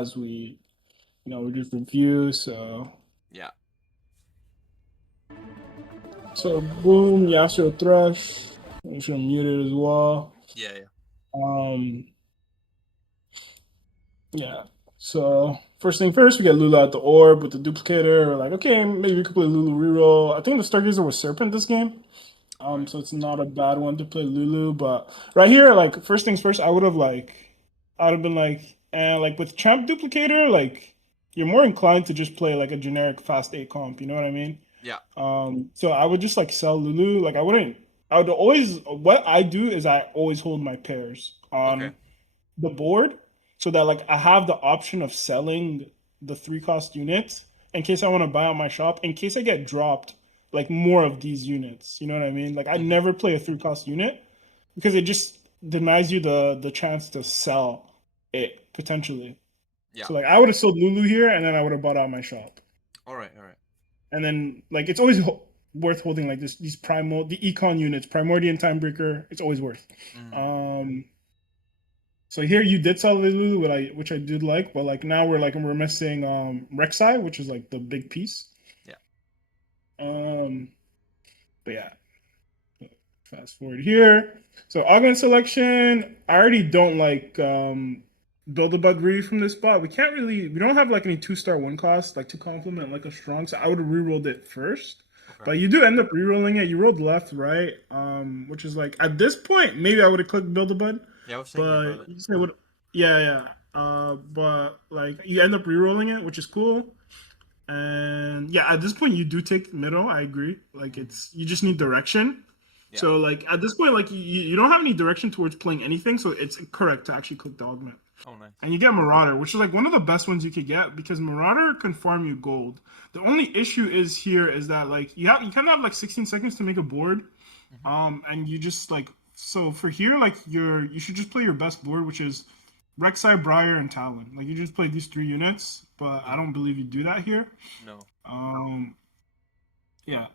as we just review. So Yeah. boom, Yasuo Thrush. Make sure I'm muted as well. Yeah, yeah. Um, yeah. So first thing first, we get Lulu out the orb with the duplicator. We're like, okay, maybe we could play Lulu reroll. I think the Stargazer was Serpent this game. All right. So it's not a bad one to play Lulu. But right here, like first things first, I would have been like, and like with Champ Duplicator, like you're more inclined to just play like a generic fast 8 comp. You know what I mean? Yeah. So I would just like sell Lulu. Like I wouldn't. I would always. What I do is I always hold my pairs Okay. on the board, so that like I have the option of selling the 3 cost units in case I want to buy on my shop. In case I get dropped like more of these units. You know what I mean? Like I Mm-hmm. never play a 3 cost unit because it just denies you the chance to sell it potentially. Yeah. So like I would have sold Lulu here and then I would have bought out my shop. All right. All right. And then like it's always worth holding like these primal the econ units, Primordial Timebreaker. It's always worth. Mm-hmm. Um, so here you did sell Lulu, which I did like, but like now we're missing Rek'Sai, which is like the big piece. Yeah. Um, but yeah, fast forward here. So augment selection. I already don't like build a bug really from this spot. We don't have like any 2-star 1 cost, like to complement like a strong. So I would have rerolled it first. Okay. But you do end up rerolling it. You rolled left, right? Which is like at this point, maybe I would have clicked build a bud, Yeah, I was thinking but about it. you say what? Yeah, yeah. But like you end up rerolling it, which is cool. And yeah, at this point you do take middle. I agree. Like Mm-hmm. you just need direction. Yeah. So like at this point, like you don't have any direction towards playing anything, so it's correct to actually click the augment. Oh, nice. And you get Marauder, which is like one of the best ones you could get because Marauder can farm you gold. The only issue is here is that like you kind of have like 16 seconds to make a board, Mm-hmm. and you just like so for here like you should just play your best board, which is Rek'Sai, Briar, and Talon. Like you just play these 3 units, but I Yeah. don't believe you do that here. No. Um, yeah,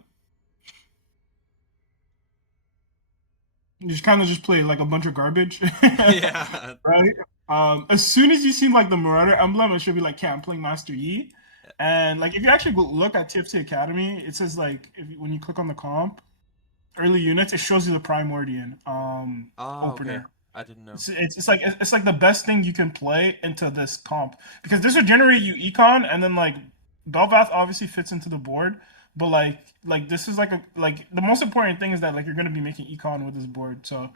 you just kind of just play like a bunch of garbage, Yeah. right? As soon as you see like the Marauder emblem, it should be like, "Okay, I'm playing Master Yi." And like if you actually look at TFT Academy, it says like when you click on the comp early units, it shows you the Primordian Ah, okay. opener. I didn't know. It's like the best thing you can play into this comp because this would generate you econ and then like Belvath obviously fits into the board, but like this is like the most important thing is that like you're gonna be making econ with this board. So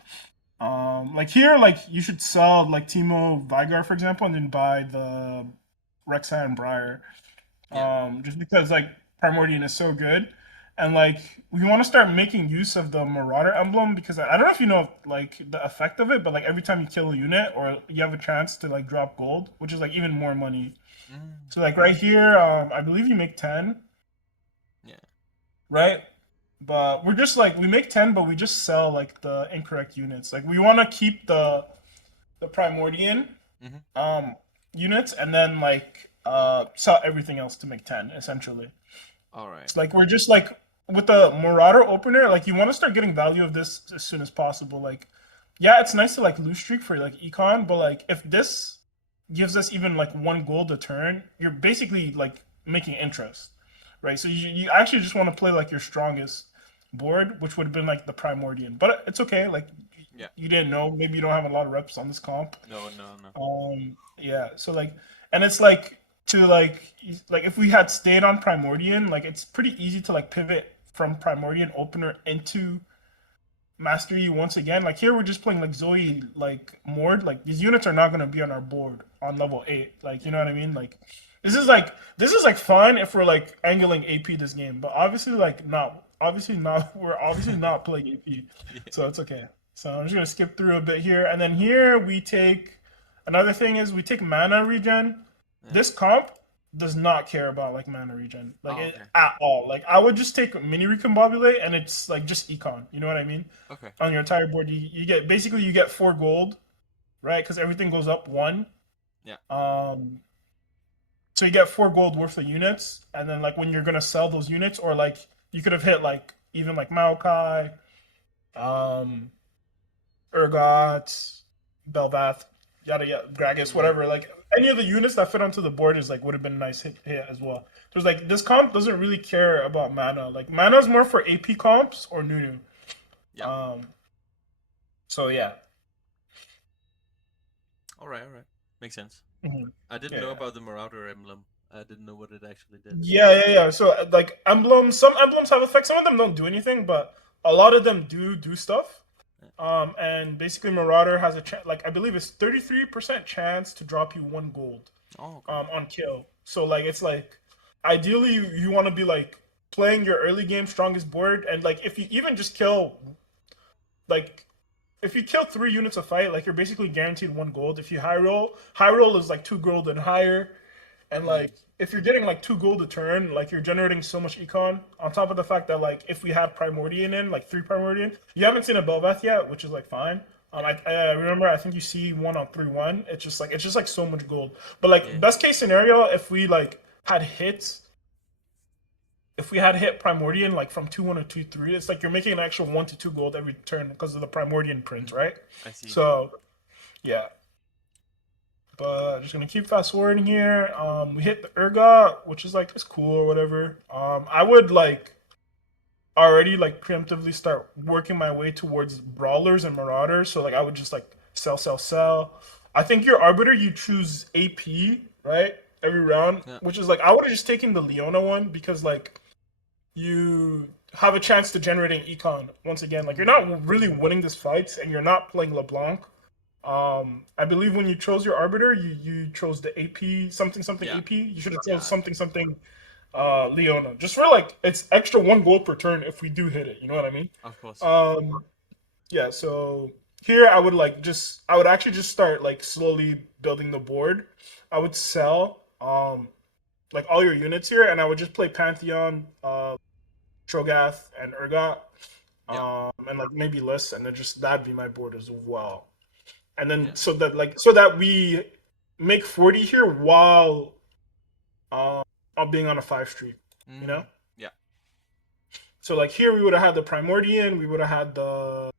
like here like you should sell like Timo Vigar for example and then buy the Rek'Sai and Briar. Yeah. Just because like Primordian is so good. And like we want to start making use of the Marauder emblem because I don't know if you know like the effect of it, but like every time you kill a unit or you have a chance to like drop gold, which is like even more money. Mm. So like right here, I believe you make 10, Yeah. right? But we're just like we make 10, but we just sell like the incorrect units. Like we want to keep the Primordian Mm-hmm. um units and then like sell everything else to make 10 essentially. All right. It's like we're just like with the Marauder opener, like you want to start getting value of this as soon as possible. Like, yeah, it's nice to like lose streak for like econ, but like if this gives us even like 1 gold a turn, you're basically like making interest, right? So you actually just want to play like your strongest board, which would have been like the Primordian. But it's okay. Like Yeah. you didn't know, maybe you don't have a lot of reps on this comp. No, no, no. Yeah. So like, and it's like to like if we had stayed on Primordian, like it's pretty easy to like pivot from Primordian opener into Mastery once again. Like here we're just playing like Zoe like Mord. Like these units are not gonna be on our board on level 8. Like you Yeah. know what I mean? Like this is like fun if we're like angling AP this game, but obviously like not. Obviously not. We're obviously not playing AP, Yeah. so it's okay. So I'm just gonna skip through a bit here, and then here we take another thing is we take mana regen. Yeah. This comp does not care about like mana regen, like Oh, okay. at all. Like I would just take mini recombobulate, and it's like just econ. You know what I mean? Okay. On your entire board, you get basically you get 4 gold, right? Because everything goes up 1. Yeah. Um, so you get 4 gold worth of units, and then like when you're gonna sell those units, or like you could have hit like even like Maokai, um, Urgot, Belvath, yada yada, Gragas, Mm-hmm. whatever. Like any of the units that fit onto the board is like would have been a nice hit as well. There's like this comp doesn't really care about mana. Like mana is more for AP comps or Nunu. Yeah. So yeah. All right. All right. Makes sense. Mhm. I didn't know Yeah. about the Marauder emblem. I didn't know what it actually did. Yeah. So like emblems, some emblems have effects. Some of them don't do anything, but a lot of them do stuff. Yeah. And basically Marauder has a chance. Like I believe it's 33% chance to drop you 1 gold. Oh, okay. On kill. So like it's like ideally you want to be like playing your early game strongest board, and like if you even just kill like if you kill 3 units a fight, like you're basically guaranteed 1 gold. If you high roll is like 2 gold and higher. And Mm. like if you're getting like 2 gold a turn, like you're generating so much econ. On top of the fact that like if we have Primordian in, like 3 Primordian, you haven't seen a Belveth yet, which is like fine. Yeah. I remember I think you see one on 3-1. It's just like so much gold. But like Yeah. best case scenario, if we like had hits, if we had hit Primordian like from 2-1 or 2-3, it's like you're making an extra 1 to 2 gold every turn because of the Primordian print, right? I see. So yeah. But just gonna keep fast forwarding here. We hit the Urgot, which is like it's cool or whatever. I would like already like preemptively start working my way towards brawlers and marauders. So like I would just like sell. I think your arbiter you choose AP right every round, Yeah. which is like I would have just taken the Leona one because like you have a chance to generate an econ once again. Like you're not really winning this fight and you're not playing LeBlanc. I believe when you chose your arbiter, you chose the AP something Yeah. AP. You should have Yeah. chose something Leona. Just for like it's extra 1 gold per turn if we do hit it. You know what I mean? Of course. Yeah. So here I would I would actually just start like slowly building the board. I would sell like all your units here, and I would just play Pantheon, Trogath, and Urgot, Yeah. and like maybe Lys, and then just that'd be my board as well. And then Yeah. so that we make 40 here while being on a 5 streak, you know. Yeah. So like here we would have had the Primordian, we would have had the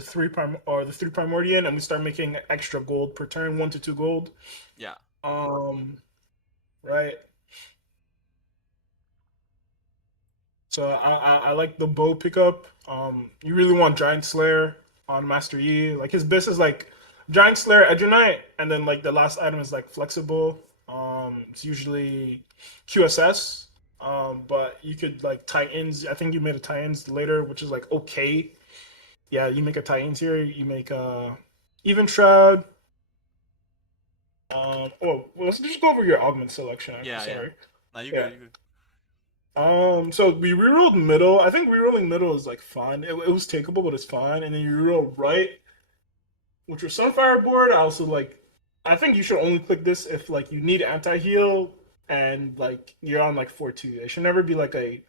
3 Primordian, and we start making extra gold per turn, 1 to 2 gold. Yeah. Right. So I like the bow pickup. You really want Giant Slayer on Master Yi. Like his best is like Giant Slayer Edgenite, and then like the last item is like flexible. It's usually QSS. But you could like tie-ins. I think you made a tie-ins later, which is like okay. Yeah, you make a tie-ins here. You make even shroud. Oh, well, let's just go over your augment selection. Yeah. Sorry. Now you Yeah. good. You good. So we rerolled middle. I think rerolling middle is like fine. It was takeable, but it's fine. And then you reroll right, which was Sunfire board. I also like. I think you should only click this if like you need anti heal and like you're on like 4-2. It should never be like a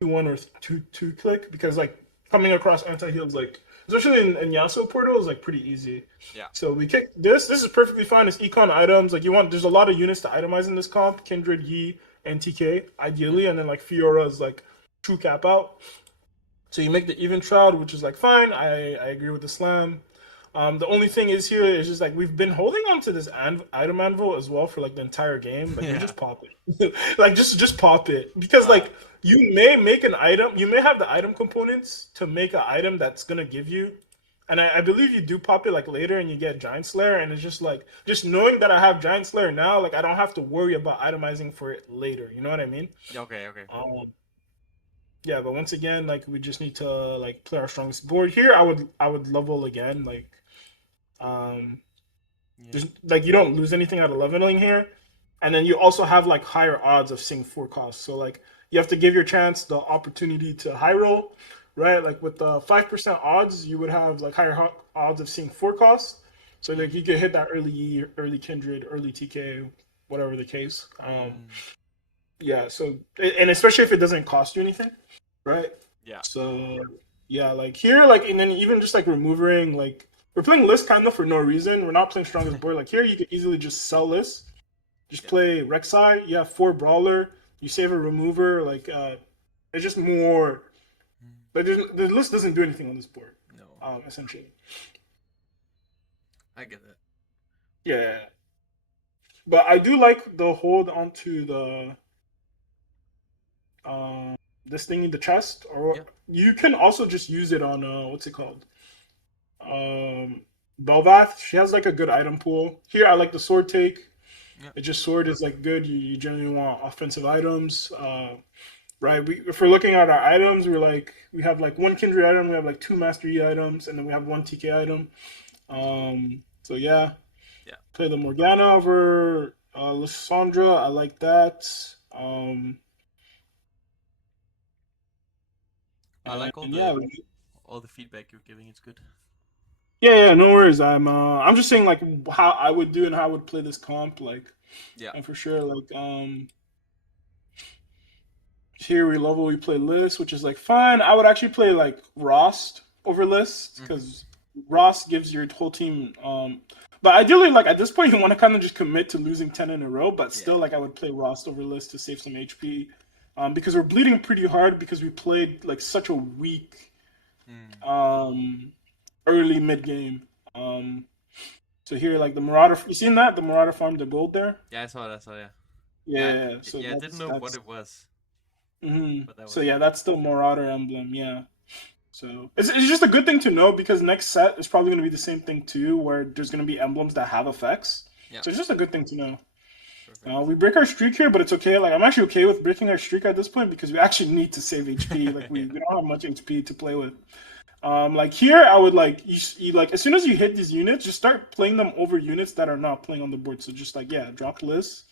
2-1 or 2-2 click because like coming across anti heal is like especially in Yasuo portal is like pretty easy. Yeah. So we kick this. This is perfectly fine. It's econ items. Like you want. There's a lot of units to itemize in this comp. Kindred, Yi, and TK ideally, and then like Fiora is like true cap out. So you make the even shroud, which is like fine. I agree with the slam. The only thing is here is just like we've been holding on to this item anvil as well for like the entire game. Like you Yeah. just pop it, like just pop it because like you may make an item, you may have the item components to make an item that's gonna give you, and I believe you do pop it like later and you get Giant Slayer, and it's just like just knowing that I have Giant Slayer now, like I don't have to worry about itemizing for it later. You know what I mean? Okay. Yeah, but once again, like we just need to like play our strongest board here. I would level again, like um, Yeah. there's like you don't lose anything out of leveling here, and then you also have like higher odds of seeing 4 costs. So like you have to give your chance the opportunity to high roll, right? Like with the 5% odds, you would have like higher odds of seeing 4 costs. So like you could hit that early Kindred, early TK, whatever the case. Yeah. So and especially if it doesn't cost you anything, right? Yeah. So yeah, like here, like and then even just like removing like we're playing list kind of for no reason. We're not playing strongest board. Like here, you could easily just sell list. Just Yeah. play Rek'Sai. You have 4 brawler. You save a remover. Like it's just more. Like the list doesn't do anything on this board. No. Essentially. I get that. Yeah. But I do like the hold onto the this thing in the chest, or Yeah. you can also just use it on what's it called? Um, Belvath. She has like a good item pool. Here, I like the sword take. Yeah. It just sword is like good. You generally want offensive items. Right. If we're looking at our items, we have like one kindred item, we have like two master E items, and then we have one TK item. So yeah, Yeah. play the Morgana over Lissandra. I like that. I like And yeah, all the feedback you're giving. It's good. yeah, no worries. I'm just saying like how I would do and how I would play this comp, like, Yeah. and for sure, like here we level we play List, which is like fine. I would actually play like Rost over List Mm-hmm. because Rost gives your whole team. But ideally, like at this point, you want to kind of just commit to losing 10 in a row. But Yeah. still, like I would play Rost over List to save some HP, because we're bleeding pretty hard because we played like such a weak Mm. early mid game. So here, like the Marauder, you seen that the Marauder farmed the gold there? Yeah, I saw it. I saw. Yeah. Yeah. Yeah. So Yeah. I didn't know what that's. it was, but that So was yeah, sick. that's the Marauder emblem. Yeah. So it's just a good thing to know because next set is probably going to be the same thing too, where there's going to be emblems that have effects. Yeah. So it's just a good thing to know. Perfect. We break our streak here, but it's okay. Like I'm actually okay with breaking our streak at this point because we actually need to save HP. Like we, Yeah. we don't have much HP to play with. Like here, I would like you like as soon as you hit these units, just start playing them over units that are not playing on the board. So just like yeah, drop Liz,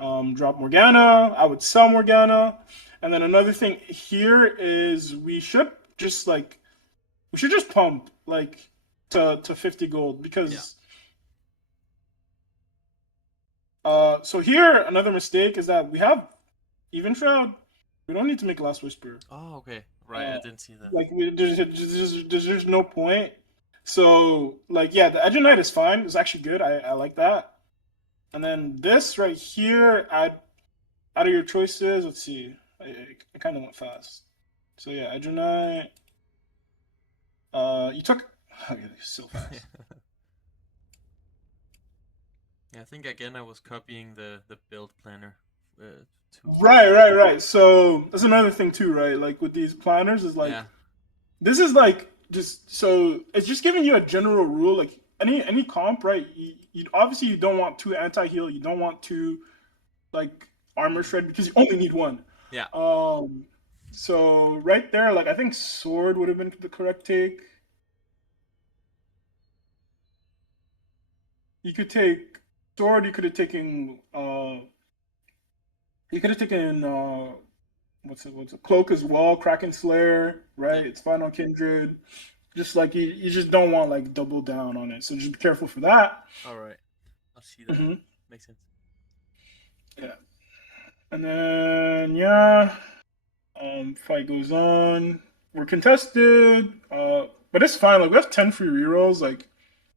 drop Morgana. I would sell Morgana, and then another thing here is we should just pump like to 50 gold Yeah. because so here another mistake is that we have even shroud. We don't need to make last whisper. Oh, okay. Right. I didn't see that. Like there's no point. So like yeah, the Edge Knight is fine. It's actually good. I like that. And then this right here, add out of your choices. Let's see. I kind of went fast. So yeah, Edge Knight. You took. Okay, so fast. Yeah, I think again I was copying the build planner. To Right. So that's another thing too, right? Like with these planners, is like Yeah. this is like just so it's just giving you a general rule. Like any comp, right? You obviously you don't want two anti heal. You don't want two like armor Mm. shred because you only need one. Yeah. So right there, like I think sword would have been the correct take. You could take sword. You could have taken what's it cloak as well, Kraken Slayer, Yeah. right? It's fine on Kindred. Just like you just don't want like double down on it. So just be careful for that. All right. I'll see that. hmm Makes sense. Yeah. And then yeah, fight goes on. We're contested, but it's fine. Like we have 10 free rerolls. Like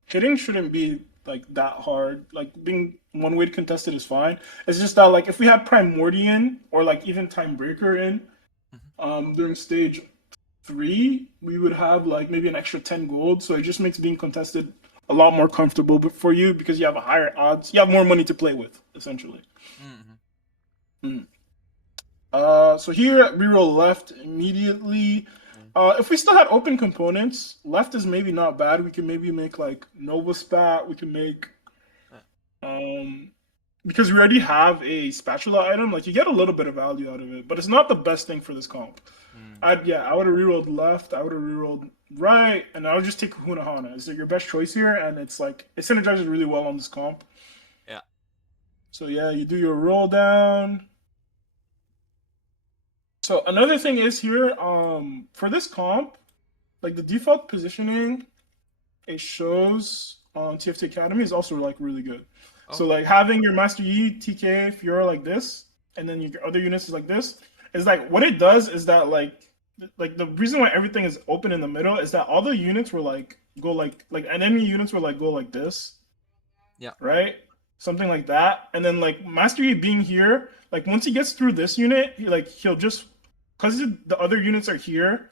hitting shouldn't be like that hard. Like being one way contested is fine. It's just that like if we had Primordian or like even Time Breaker in Hmm. during stage 3, we would have like maybe an extra 10 gold. So it just makes being contested a lot more comfortable for you because you have a higher odds. You have more money to play with, essentially. Mm-hmm. Mm. So here reroll left immediately. Mm. If we still had open components, left is maybe not bad. We can maybe make like Nova Spat. We can make um because we already have a spatula item. Like you get a little bit of value out of it, but it's not the best thing for this comp. Mm. I would have rerolled left. I would have rerolled right, and I would just take Hunahana. Is your best choice here? And it's like it synergizes really well on this comp. Yeah. So yeah, you do your roll down. So another thing is here, for this comp, like the default positioning it shows on TFT Academy is also like really good. So Okay. like having your Master Yi, TK, Fiora like this, and then your other units is like this, is like what it does is that like the reason why everything is open in the middle is that all the units were like go like enemy units were like go like this, Yeah. right? Something like that. And then like Master Yi being here, like once he gets through this unit, he'll just because the other units are here,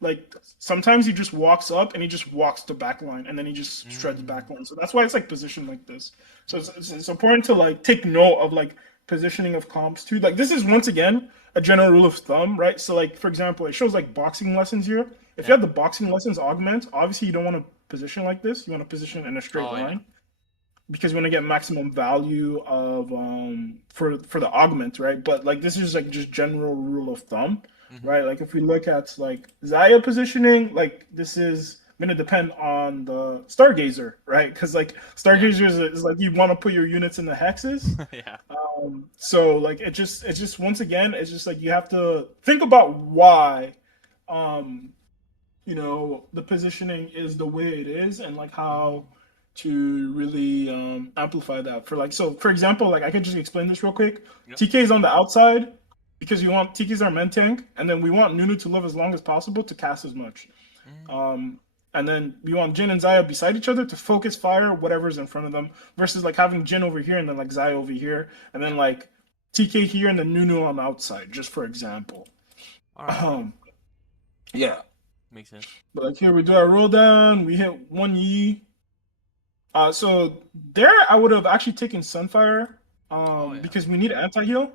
Like sometimes he just walks up and he just walks to backline and then he just shreds Mm. backline. So that's why it's like positioned like this. So it's important to like take note of like positioning of comps too. Like this is once again a general rule of thumb, right? So like for example, it shows like boxing lessons here. If you Yeah. have the boxing lessons augment, obviously you don't want to position like this. You want to position in a straight Oh yeah. line because you want to get maximum value of for the augment, right? But like this is like just general rule of thumb, Mhm. right? Like if we look at like Zaya positioning, like this is gonna depend on the Stargazer, right? Because like Yeah. Stargazer is like you want to put your units in the hexes. Yeah. So like it's just once again it's just like you have to think about why um the positioning is the way it is and like how Mm. to really amplify that for like so for example like I could just explain this real quick. Yep. TK is on the outside because you want TK's our main tank and then we want Nunu to live as long as possible to cast as much. Mm. um and then we want Jin and Zaya beside each other to focus fire whatever's in front of them versus like having Jin over here and then like Zaya over here and then Yep. like TK here and then Nunu on the outside just for example. All right. um yeah, Makes sense. but like here we do our roll down, we hit one Yi. So there I would have actually taken Sunfire, Oh yeah. because we need anti-heal,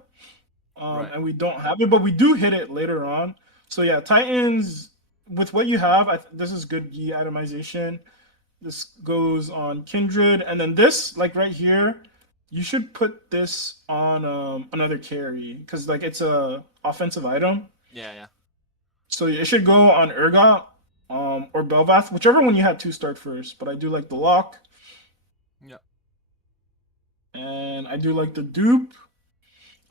Right. and we don't have it, but we do hit it later on. So yeah, Titans with what you have, this is good Yi itemization. This goes on Kindred, and then this like right here, you should put this on another carry because like it's a offensive item. Yeah. Yeah. So it should go on Urgot, or Belvath, whichever one you had to start first. But I do like the lock, Yep. and I do like the dupe.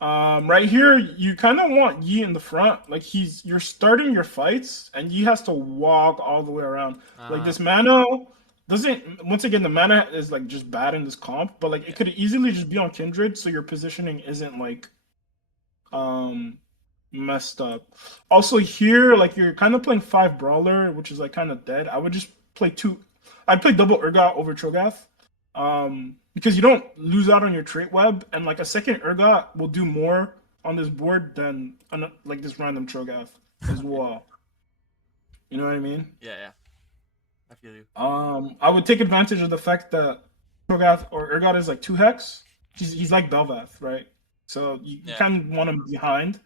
Right here, you kind of want Yi in the front. Like you're starting your fights, and Yi has to walk all the way around. Like Ah. this mana doesn't. Once again, the mana is like just bad in this comp, but like it Yeah. could easily just be on Kindred, so your positioning isn't like um messed up. Also here, like you're kind of playing five brawler, which is like kind of dead. I would just play two. I'd play double Urgot over Cho'Gath, because you don't lose out on your trait web, and like a second Urgot will do more on this board than like this random Cho'Gath as Yeah. well. You know what I mean? Yeah. Yeah. I feel you. I would take advantage of the fact that Cho'Gath or Urgot is like two hex. He's like Belvath, right? So you Yeah. kind of want him behind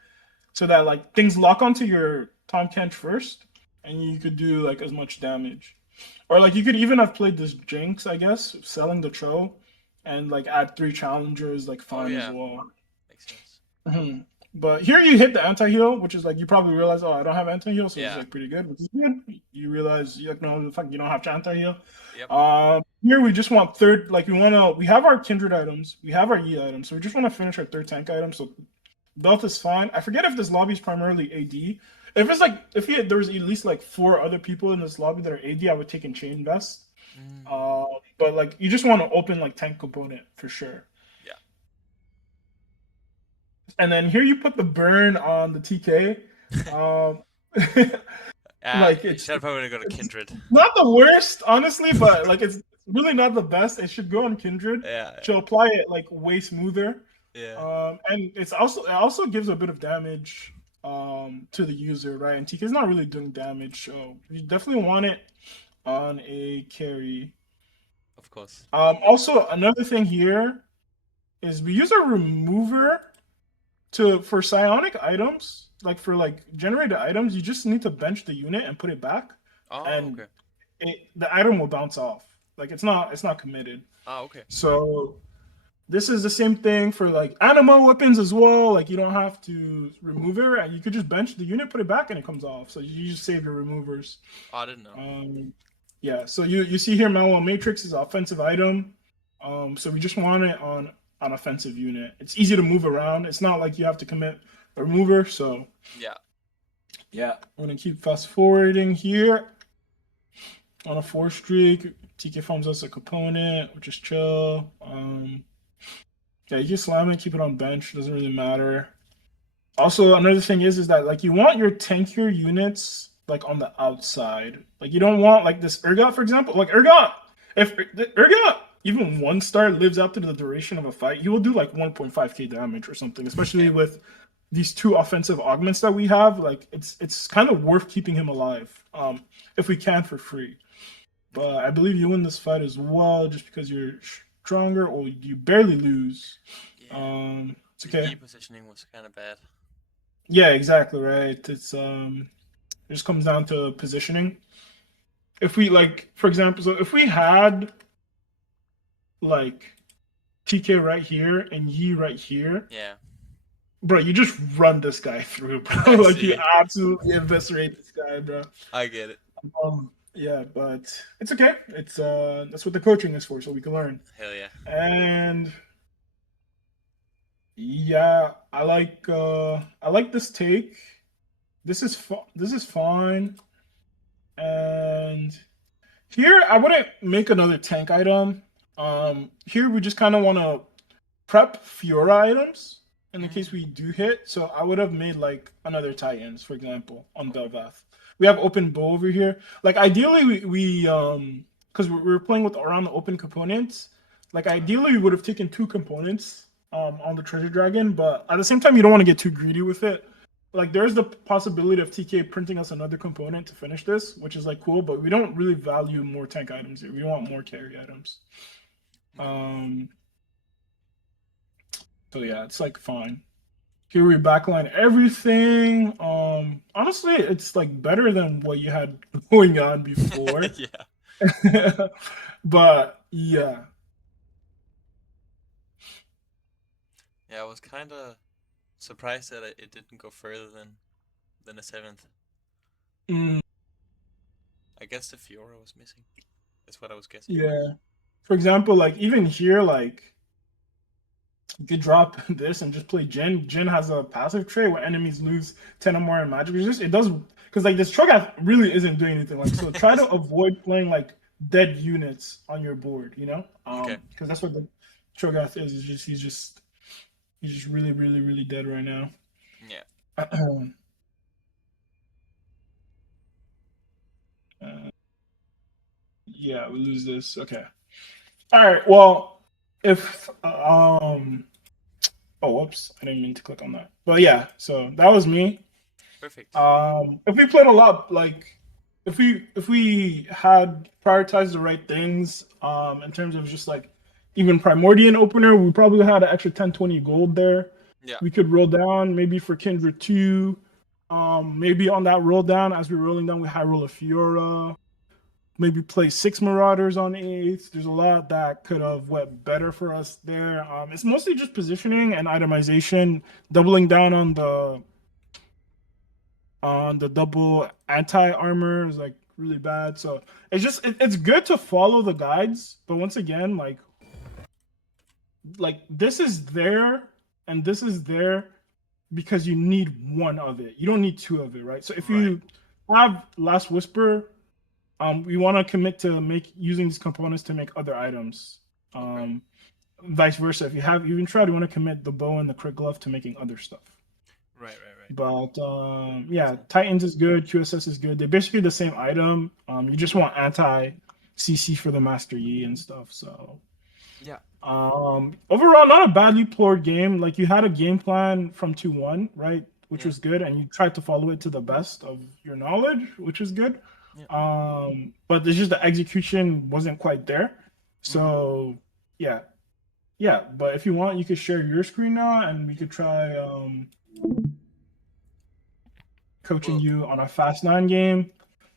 so that like things lock onto your Tom Kench first, and you could do like as much damage. Or like you could even have played this Jinx, I guess, selling the Cho, and like add three challengers, like Oh fine as yeah. well. Makes sense. Mhm. But here you hit the anti-heal, which is like you probably realize, oh, I don't have anti-heal, so it's Yeah. like pretty good, which is good. You realize you acknowledge the fact you don't have anti-heal. Yep. Here we just want third, like we have our kindred items, we have our Yi items, so we just want to finish our third tank item. So Belt is fine. I forget if this lobby is primarily AD. If it's like there was at least like four other people in this lobby that are AD, I would take in Chain Vest. Mm. Uh, but like you just want to open like tank component for sure. Yeah. And then here you put the burn on the TK. Um, like You should probably go to it's Kindred. not the worst, honestly, but like it's really not the best. It should go on Kindred. Yeah. She'll apply it like way smoother. Yeah. And it also gives a bit of damage to the user, right? And TK is not really doing damage, so you definitely want it on a carry. Of course. Also another thing here is we use a remover for psionic items, like for like generated items, you just need to bench the unit and put it back, Oh, and okay. the item will bounce off. Like it's not committed. Ah, okay. So this is the same thing for like animal weapons as well. Like you don't have to remove it, and you could just bench the unit, put it back, and it comes off. So you just save your removers. Oh, I didn't know. Yeah. So you see here, Manual Matrix is an offensive item. So we just want it on an offensive unit. It's easy to move around. It's not like you have to commit a remover. So Yeah. yeah, I'm gonna keep fast forwarding here on a 4 streak. TK forms us a component, which is chill. Yeah, you can slam it, keep it on bench, doesn't really matter. Also, another thing is that like you want your tankier units like on the outside. Like you don't want like this Urgot, for example. Like Urgot, if Urgot even 1 star lives out to the duration of a fight, he will do like 1.5k damage or something, especially Yeah. with these two offensive augments that we have, like it's kind of worth keeping him alive, if we can for free. But Okay. I believe you win this fight as well, just because you're stronger, or you barely lose. Yeah, It's the okay. E positioning was kind of bad. Yeah, exactly right. It just comes down to positioning. If we like, for example, so if we had like TK right here and Yi right here, Yeah, bro, you just run this guy through, bro. I Like you see. absolutely eviscerate this guy, bro. I get it. Yeah, but it's okay. It's that's what the coaching is for, so we can learn. Hell yeah. And yeah, I like this take. This is fine. And here I wouldn't make another tank item. Here we just kind of want to prep Fiora items in the case Mm, we do hit. So I would have made like another Titans, for example, on Belvath. We have open bow over here. Like ideally we because we're playing with around the open components. Like ideally we would have taken two components on the treasure dragon, but at the same time you don't want to get too greedy with it. Like there's the possibility of TK printing us another component to finish this, which is like cool, but we don't really value more tank items here. We want more carry items. okay. Um so yeah, it's like fine. Here we backline everything. Honestly, it's like better than what you had going on before. Yeah. But yeah. Yeah, I was kind of surprised that it didn't go further than a seventh. Mm, I guess the Fiora was missing. That's what I was guessing. yeah. For example, like even here, like you could drop this and just play Jin. Jin has a passive trait where enemies lose 10 or more in magic resist. It does because like this Cho'Gath really isn't doing anything. Like so try to avoid playing like dead units on your board, you know? Okay. Because that's what the Cho'Gath is. Is just he's just really, really, really dead right now. Yeah. uh, yeah, we lose this. Okay. All right. Well, if oh whoops, I didn't mean to click on that. But yeah, so that was me. Perfect. If we played a lot, like if we had prioritized the right things, in terms of just like even Primordian opener, we probably had an extra 10, 20 gold there. Yeah. We could roll down maybe for Kindred 2. Maybe on that roll down, as we're rolling down, we high roll a Fiora. Maybe play 6 Marauders on 8th. There's a lot that could have went better for us there. It's mostly just positioning and itemization, doubling down on the double anti armor is like really bad. So it's just it's good to follow the guides, but once again, like this is there and this is there because you need one of it. You don't need two of it, right? So if Right. you have Last Whisper, we want to commit to make using these components to make other items. Okay. Vice versa. If you have even tried, you want to commit the bow and the crit glove to making other stuff. Right. Right. Right. But Makes yeah, sense. Titans is good. QSS is good. They're basically the same item. You just want anti CC for the Master Yi and stuff. So Yeah. overall, not a badly plored game. Like you had a game plan from 2-1, right? Which Yeah. was good, and you tried to follow it to the best of your knowledge, which is good. Yeah. But it's just the execution wasn't quite there. Mm-hmm. So yeah, yeah. But if you want, you could share your screen now, and we could try coaching Well. you on a Fast 9 game.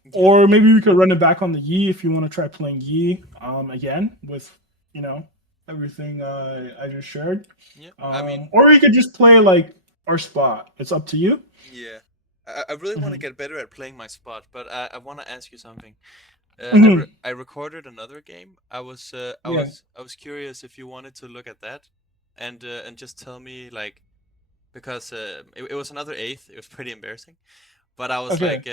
Yeah. Or maybe we could run it back on the Yi if you want to try playing Yi again with, you know, everything I just shared. Yeah. I mean. Or we could just play like our spot. It's up to you. Yeah. I really want to Mhm. get better at playing my spot, but I want to ask you something. Mhm. I recorded another game. Yeah. I was curious if you wanted to look at that, and just tell me like because it was another eighth. It was pretty embarrassing, but I was Okay. like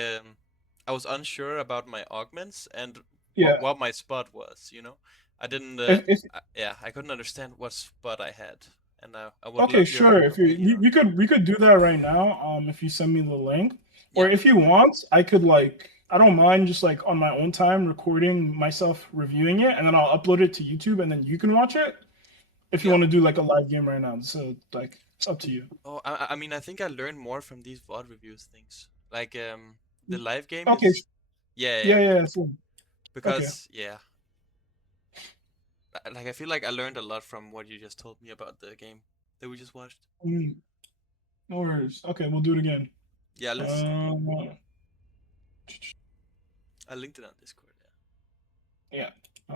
I was unsure about my augments and Yeah. what my spot was. You know, I didn't. If Yeah, I couldn't understand what spot I had, and I would Okay, love your sure. If you, opinion you on we it. could we could do that right now. If you send me the link, or Yeah. if you want, I could like I don't mind just like on my own time recording myself reviewing it, and then I'll upload it to YouTube, and then you can watch it if you Yeah. want to do like a live game right now. So like It's up to you. Oh, I mean, I think I learned more from these VOD reviews things. Like, the live game Okay. is, yeah, yeah, Yeah, yeah. yeah. So, okay. Because, yeah, like I feel like I learned a lot from what you just told me about the game that we just watched. Mm, no worries. Okay, we'll do it again. Yeah, let's. Um, I linked it on Discord. yeah. Uh,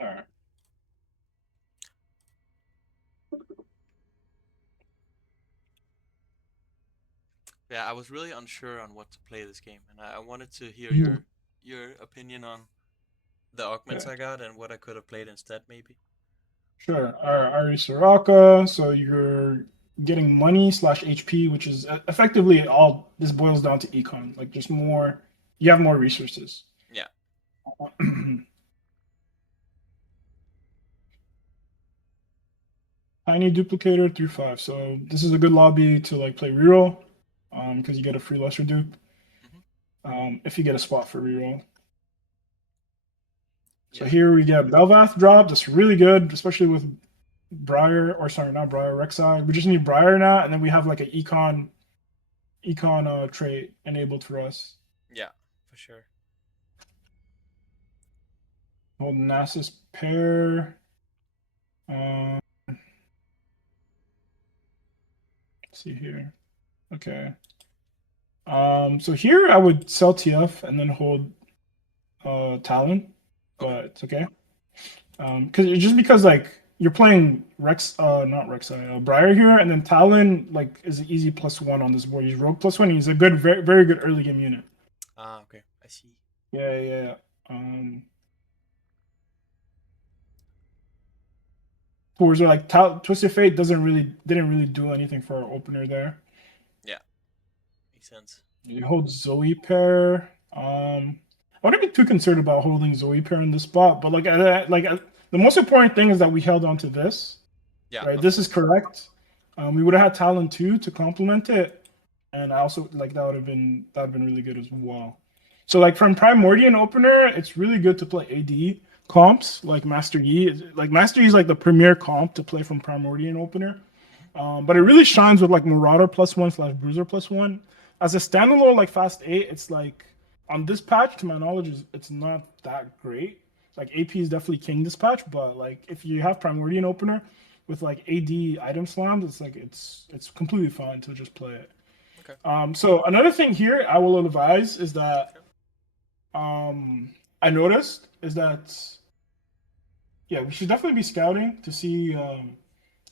all right. Yeah, I was really unsure on what to play this game, and I wanted to hear Mhm. your opinion on the augments Okay. I got and what I could have played instead, maybe. Sure. Ari Soraka. So you're getting money slash HP, which is effectively all this boils down to econ. Like just more, you have more resources. Yeah, Tiny duplicator through 5. So this is a good lobby to like play reroll, because you get a free lesser dupe, hmm if you get a spot for reroll. So yeah, here we get Belvath drop. That's really good, especially with Briar, or sorry, not Briar, Rek'Sai. We just need Briar now, and then we have like an econ trait enabled for us. yeah, for sure. Hold Nasus pair. Let's see here. Okay. So here I would sell TF and then hold Talon, Okay. but it's okay. Because like you're playing not Rek'Sai, Briar here, and then Talon like is an easy +1 on this board. He's rogue +1. He's a good, very, very good early game unit. Ah, okay. I see. Yeah, yeah. Whereas like Twisted Fate didn't really do anything for our opener there. Yeah, makes sense. You hold Zoe pair. I wouldn't be too concerned about holding Zoe pair in this spot, but the most important thing is that we held on to this. Yeah, Right, of this is course. correct. We would have had Talon too to complement it, and I also like that would have been really good as well. So like from Primordian opener, it's really good to play AD comps like Master Yi. Like Master Yi is like the premier comp to play from Primordian opener. hmm But it really shines with like Marauder +1 slash Bruiser +1. As a standalone like Fast 8, it's like on this patch, to my knowledge, it's not that great. Like AP is definitely king this patch, but like if you have Primordian opener with like AD item slams, it's like it's completely fine to just play it. Okay. So another thing here I will advise is that Sure. I noticed is that yeah, we should definitely be scouting to see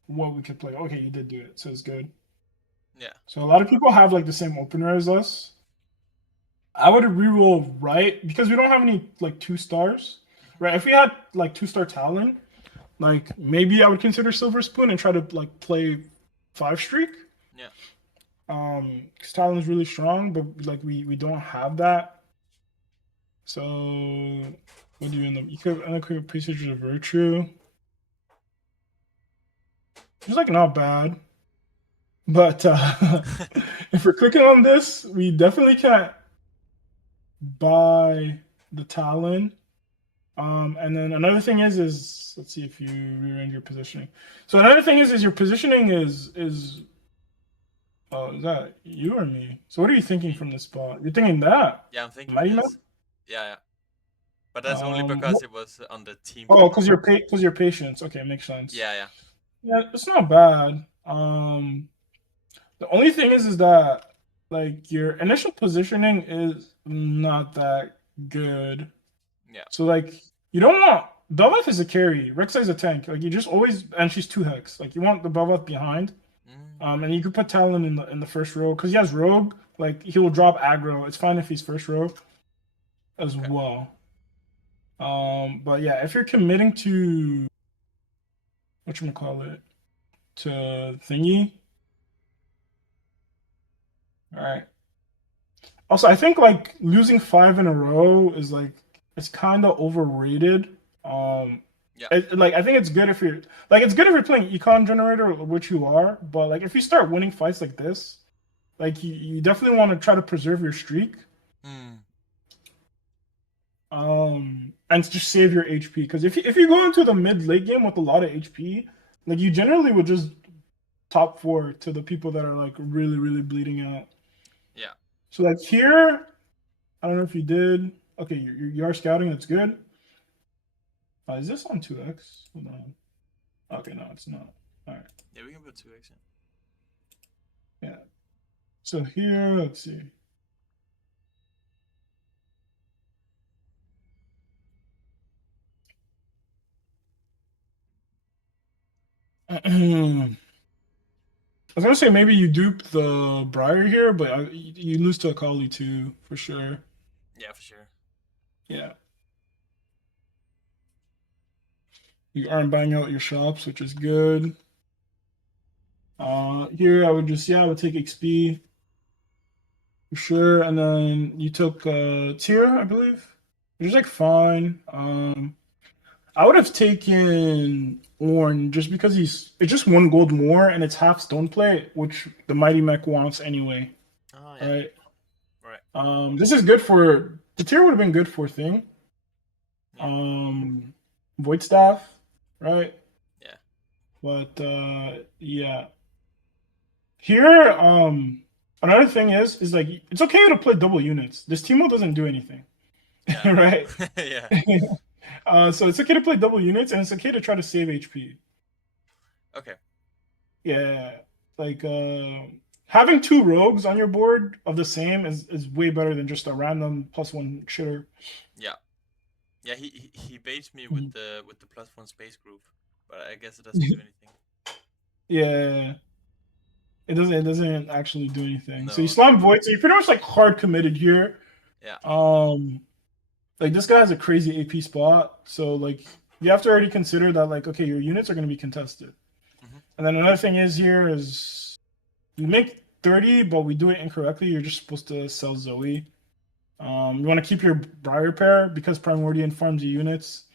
what we could play. Okay, you did do it, so it's good. Yeah. So a lot of people have like the same opener as us. I would reroll right because we don't have any like 2 stars. hmm Right? If we had like 2-star Talon, like maybe I would consider Silver Spoon and try to like play 5 streak. Yeah. Because Talon is really strong, but like we don't have that. So what do you end up? You could end up with Passage of Virtue. It's like not bad. But if we're clicking on this, we definitely can't buy the Talon. And then another thing is let's see if you rearrange your positioning. So another thing is your positioning is oh, is that you or me? So what are you thinking Me. from this spot? You're thinking that Yeah, I'm thinking Mighty Man? this. Yeah, yeah. But that's only because it was on the team oh, viewer. because you're patience. Okay, makes sense. Yeah, yeah. Yeah, it's not bad. The only thing is that like your initial positioning is not that good. Yeah. So like you don't want Belveth is a carry, Rek'Sai is a tank. Like you just always and she's 2 hex. Like you want the Belveth behind. Mm, And you could put Talon in the first row because he has Rogue. Like he will drop aggro. It's fine if he's first row as okay. well. But yeah, if you're committing to whatchamacallit, to thingy, all right. Also, I think like losing 5 in a row is like it's kind of overrated. Um, Yeah. like I think it's good if you're like it's good if you're playing econ generator, which you are. But like if you start winning fights like this, like you definitely want to try to preserve your streak. Mm, and just save your HP. Because if you go into the mid late game with a lot of HP, like you generally would just top four to the people that are like really bleeding out. Yeah. So like here, I don't know if you did. Okay, you are scouting. That's good. Is this on 2x? Hold on. Okay, no, it's not. All right. Yeah, we can put 2x in. Yeah. So here, let's see. I was gonna say maybe you dupe the Briar here, but you lose to Akali too for sure. Yeah, for sure. Yeah. You aren't buying out your shops, which is good. Here I would just I would take XP for sure, and then you took Tier, I believe, which is like fine. I would have taken Ornn just because it's just 1 gold more and it's half stone plate, which the Mighty Mech wants anyway, Oh yeah. right? Right. This is good for the Tier would have been good for thing. Yeah. Void Staff, right? Yeah. But yeah. Here, another thing is like it's okay to play double units. This Teemo doesn't do anything, Yeah. right? Yeah. So it's okay to play double units and it's okay to try to save HP. Okay. Yeah, like having 2 rogues on your board of the same is way better than just a random +1 shitter. Yeah. Yeah, he baits me Mhm. with the +1 space group, but I guess it doesn't do anything. Yeah, it doesn't actually do anything. So you No. slam void, so you're pretty much like hard committed here. Yeah. Um, like this guy has a crazy AP spot, so like you have to already consider that like okay, your units are going to be contested. Hmm. And then another thing is here is you make 30, but we do it incorrectly. You're just supposed to sell Zoe. You want to keep your Briar pair because Primordian farms your units.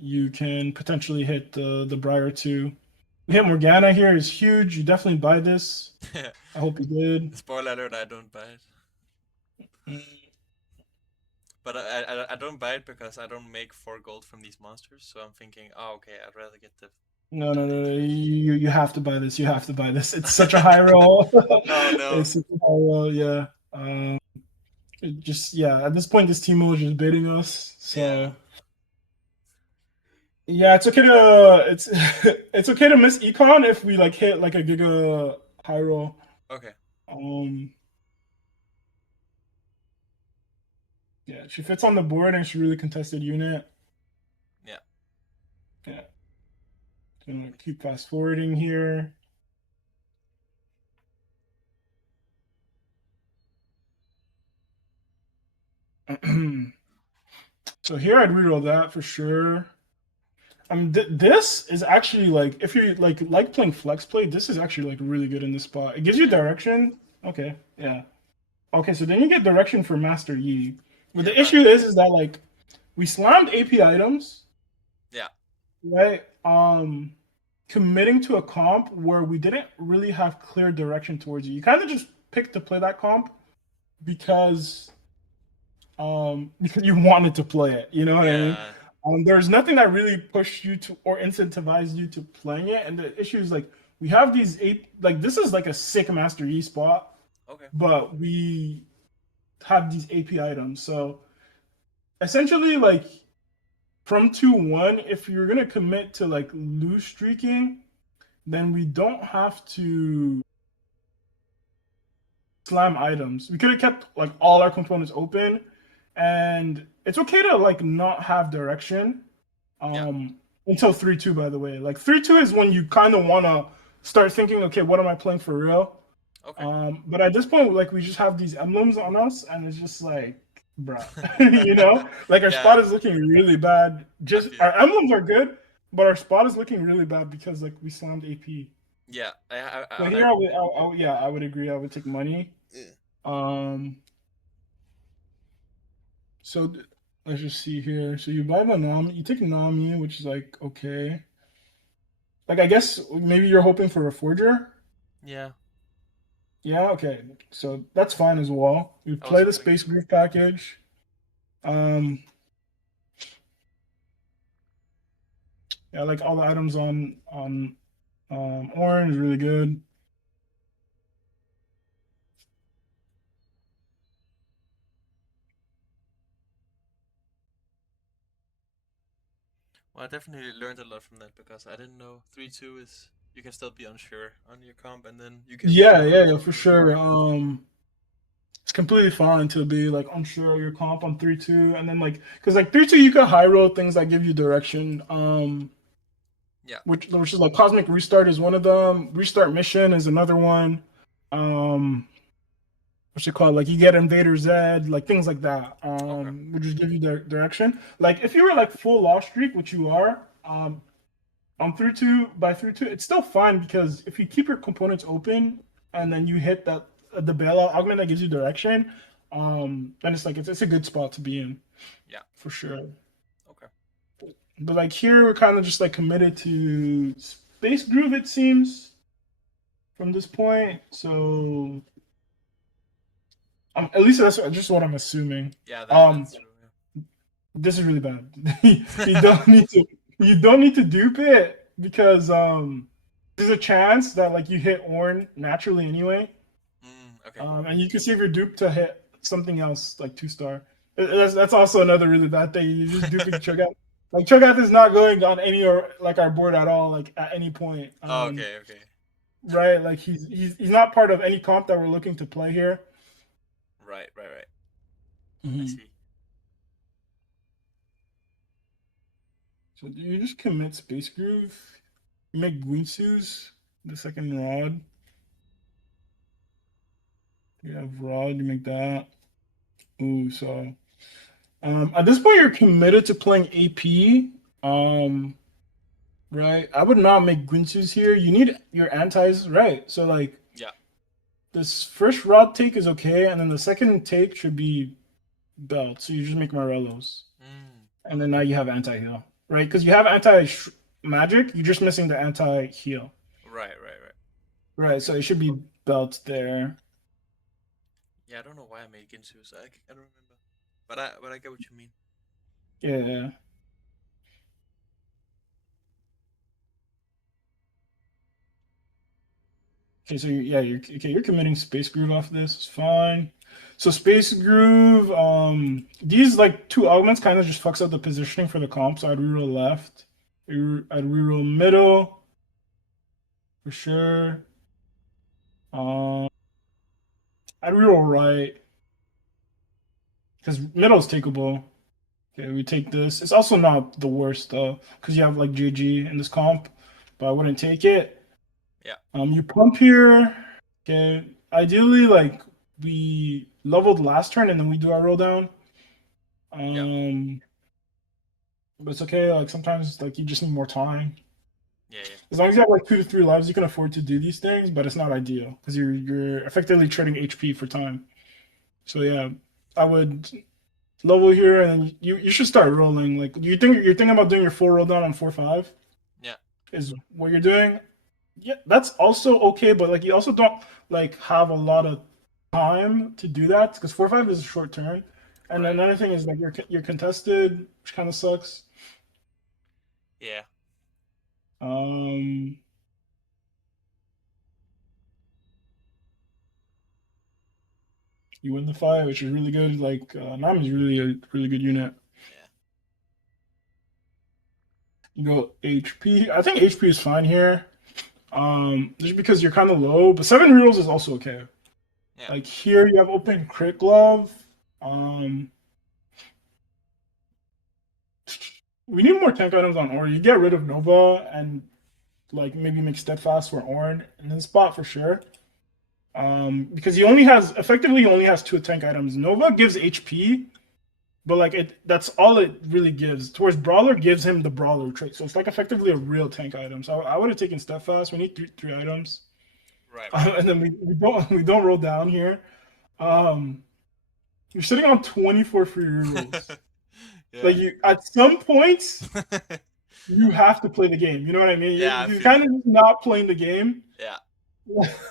You can potentially hit the Briar too. We hit Morgana here is huge. You definitely buy this. I hope you did. Spoiler alert, I don't buy it. But I don't buy it because I don't make 4 gold from these monsters, so I'm thinking, oh okay, I'd rather get No, the no, no, no. legendary. You have to buy this. You have to buy this. It's such a high roll. Oh no. It's such a high roll. Yeah. At this point, this team is just baiting us. Yeah. So yeah, it's it's okay to miss econ if we like hit like a giga high roll. Okay. Um, yeah, she fits on the board and she really contested unit. Yeah. Yeah, gonna keep fast forwarding here. So here I'd reroll that for sure. This is actually like if you like playing flex play, this is actually like really good in this spot. It gives you Yeah. direction. Okay, yeah. Okay, so then you get direction for Master Yi. But Yeah, the but issue is that like we slammed AP items, yeah. right? Committing to a comp where we didn't really have clear direction towards you. You kind of just picked to play that comp because because you wanted to play it. You know what I mean? Yeah. There's nothing that really pushed you to or incentivized you to playing it. And the issue is like we have these eight like this is like a sick Master E spot, Okay. but we have these AP items. So essentially, like from 2-1, if you're gonna commit to like lose streaking, then we don't have to slam items. We could have kept like all our components open, and it's okay to like not have direction Yeah. until 3-2. By the way, like 3-2 is when you kind of want to start thinking, okay, what am I playing for real? Okay. But at this point, like we just have these emblems on us, and it's just like, bruh, you know, like our Yeah, spot is looking really bad. I Just feel our it. emblems are good, but our spot is looking really bad because like we slammed AP. Yeah. So here, yeah, I would agree. I would take money. Yeah. Um, so let's just see here. So you buy the Nami, you take Nami, which is like okay. Like I guess maybe you're hoping for a forger. Yeah. Yeah, okay. So that's fine as well. We I was play the hoping. Space Groove package. Um, Yeah, like all the items on orange is really good. Well, I definitely learned a lot from that because I didn't know 3-2 is you can still be unsure on your comp, and then you can Yeah, run yeah, yeah, some for of it. sure. It's completely fine to be like unsure of your comp on 3-2, and then like because like 3-2 you can high roll things that give you direction. Yeah. Which is like cosmic restart is one of them. Restart mission is another one. Um, what's it called? Like you get Invader Z, like things like that. Okay. Would just give you direction. Like if you were like full loss streak, which you are, on 3-2 by 3-2, it's still fine because if you keep your components open and then you hit that the bailout augment that gives you direction, then it's like it's a good spot to be in Yeah. for sure. Okay. But like here, we're kind of just like committed to Space Groove, it seems, from this point. So at least that's just what I'm assuming. Yeah, Um, that's true. this is really bad. You Yeah. don't need to you don't need to dupe it because there's a chance that like you hit Orn naturally anyway. Okay. And you can save your dupe to hit something else like 2-star. That's also another really bad thing. You're just duping Cho'Gath. Like Cho'Gath is not going on any or like our board at all, like at any point. Oh, okay. Okay. Right? Like he's not part of any comp that we're looking to play here. Right. Right. Right. I Mm-hmm. see. So you just commit Space Groove. You make Guinsu's the second rod. You have rod. You make that. Ooh, so at this point you're committed to playing AP. Um, right? I would not make Guinsu's here. You need your antis, right? So like Yeah. this first rod take is okay, and then the second take should be belt. So you just make Morellos, Mm. and then now you have anti heal, right? Because you have anti magic, you're just missing the anti heal, Right. Right. Right. right? Okay. So it should be belt there. Yeah, I don't know why I made Ginsu, so I don't remember. But I get what you mean. Yeah. Okay, so you're committing Space Groove off this. It's fine. So Space Groove, these like two augments kind of just fucks up the positioning for the comp. So I'd reroll left. I'd reroll middle for sure. Um, I'd reroll right because middle's takeable. Okay, we take this. It's also not the worst though because you have like GG in this comp, but I wouldn't take it. Yeah. You pump here. Okay. Ideally, like we leveled last turn and then we do our roll down. Yeah. Um, but it's okay. Like sometimes, like you just need more time. Yeah. Yeah. As long as you have like 2 to 3 lives, you can afford to do these things. But it's not ideal because you're effectively trading HP for time. So yeah, I would level here and you should start rolling. Like, do you think you're thinking about doing your full roll down on 4-5? Yeah. Is what you're doing? Yeah, that's also okay, but like you also don't like have a lot of time to do that because 4-5 is a short turn. And Right. another thing is like you're contested, which kind of sucks. Yeah. Um, you win the fight, which is really good. Like Nam is really a really good unit. Yeah. You go HP. I think HP is fine here. Just because you're kind of low, but 7 rerolls is also okay. Yeah. Like here, you have open crit glove. Um, we need more tank items on Ori. You get rid of Nova and like maybe make Steadfast for Orn in this spot for sure. Because he only has 2 tank items. Nova gives HP, but like that's all it really gives. Towards Brawler gives him the Brawler trait, so it's like effectively a real tank item. So I would have taken Steadfast. We need three items, Right. Right. and then we don't roll down here. Um, you're sitting on 24 free rerolls. Yeah. Like you at some points you have to play the game. You know what I mean? Yeah. I You're feel kind you. of not playing the game. Yeah.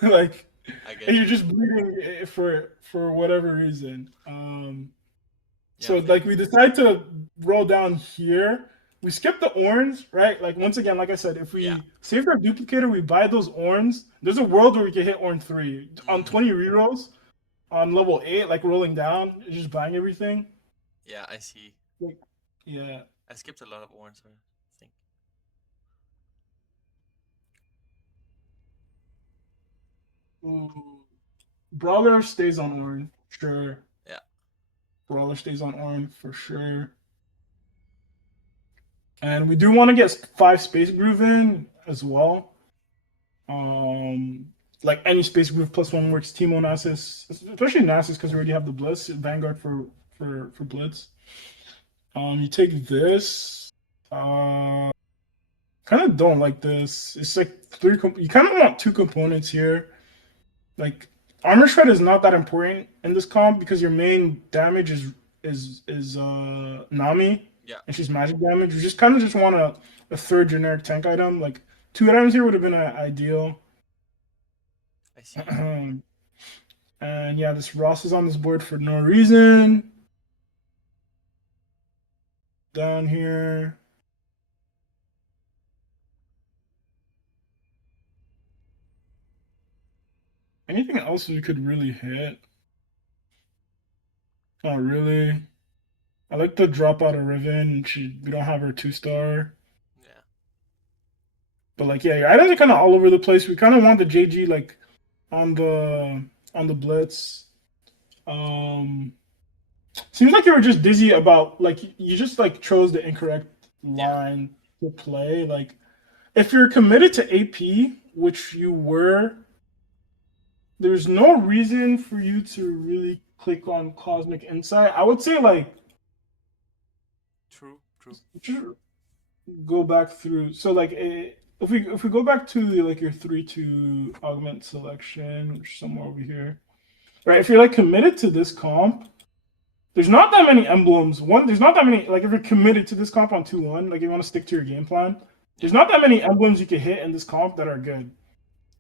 Like I and get you're you. just bleeding for whatever reason. Yeah. I So feel like you. we decide to roll down here. we skip the orange, right? Like once again, like I said, if Yeah. we save our duplicator, we buy those orange. There's a world where we can hit orange 3 on Mm. 20 rerolls on level 8, like rolling down, just buying everything. Yeah, I see. Like, yeah. I skipped a lot of orange, I think. Ooh. Brawler stays on orange, sure. Yeah. Brawler stays on orange for sure. And we do want to get 5 space groove in as well. Um, like any space groove +1 works. Teemo Nasus, especially Nasus because we already have the Blitz Vanguard for Blitz. You take this. Kind of don't like this. It's like you kind of want 2 components here. Like armor shred is not that important in this comp because your main damage is Nami, Yeah. and she's magic damage. You just kind of just want a third generic tank item. Like 2 items here would have been ideal. I see. And yeah, this Ross is on this board for no reason. Down here. Anything else we could really hit? Not really. I like the drop out of Riven. We don't have her 2-star. Yeah. But like yeah, your items are kind of all over the place. We kind of want the JG like on the Blitz. Um, Seems like you were just dizzy about like you just like chose the incorrect line to play. Like if you're committed to AP, which you were, there's no reason for you to really click on Cosmic Insight. I would say like True. just go back through. So like if we go back to like your 3-2 augment selection, which is somewhere over here, right? If you're like committed to this comp, there's not that many emblems. There's not that many. Like if you're committed to this comp on 2-1, like you want to stick to your game plan. There's not that many emblems you can hit in this comp that are good,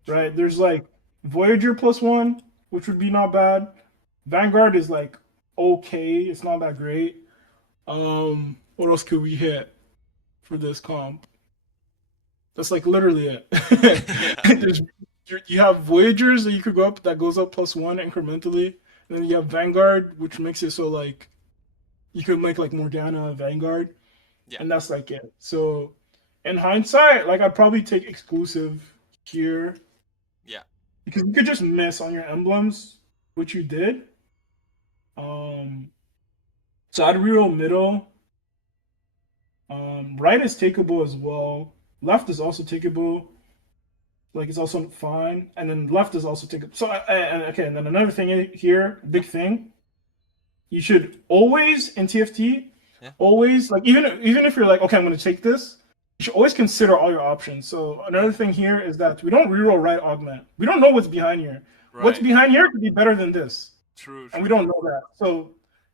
right? There's like Voyager +1, which would be not bad. Vanguard is like okay, it's not that great. What else could we hit for this comp? That's like literally it. There's, you have Voyagers that you could go up that goes up +1 incrementally, and then you have Vanguard, which makes it so like you could make like Morgana Vanguard, and that's like it. So in hindsight, like I'd probably take exclusive here. Yeah. Because you could just miss on your emblems, which you did. So I'd reroll middle. Right is takeable as well. Left is also takeable. Like it's also fine, and then left is also takeable. So okay, and then another thing here, big thing. You should always in TFT, always like even if you're like okay, I'm going to take this. You should always consider all your options. So another thing here is that we don't reroll right augment. We don't know what's behind here. Right. What's behind here could be better than this. True. And we don't know that. So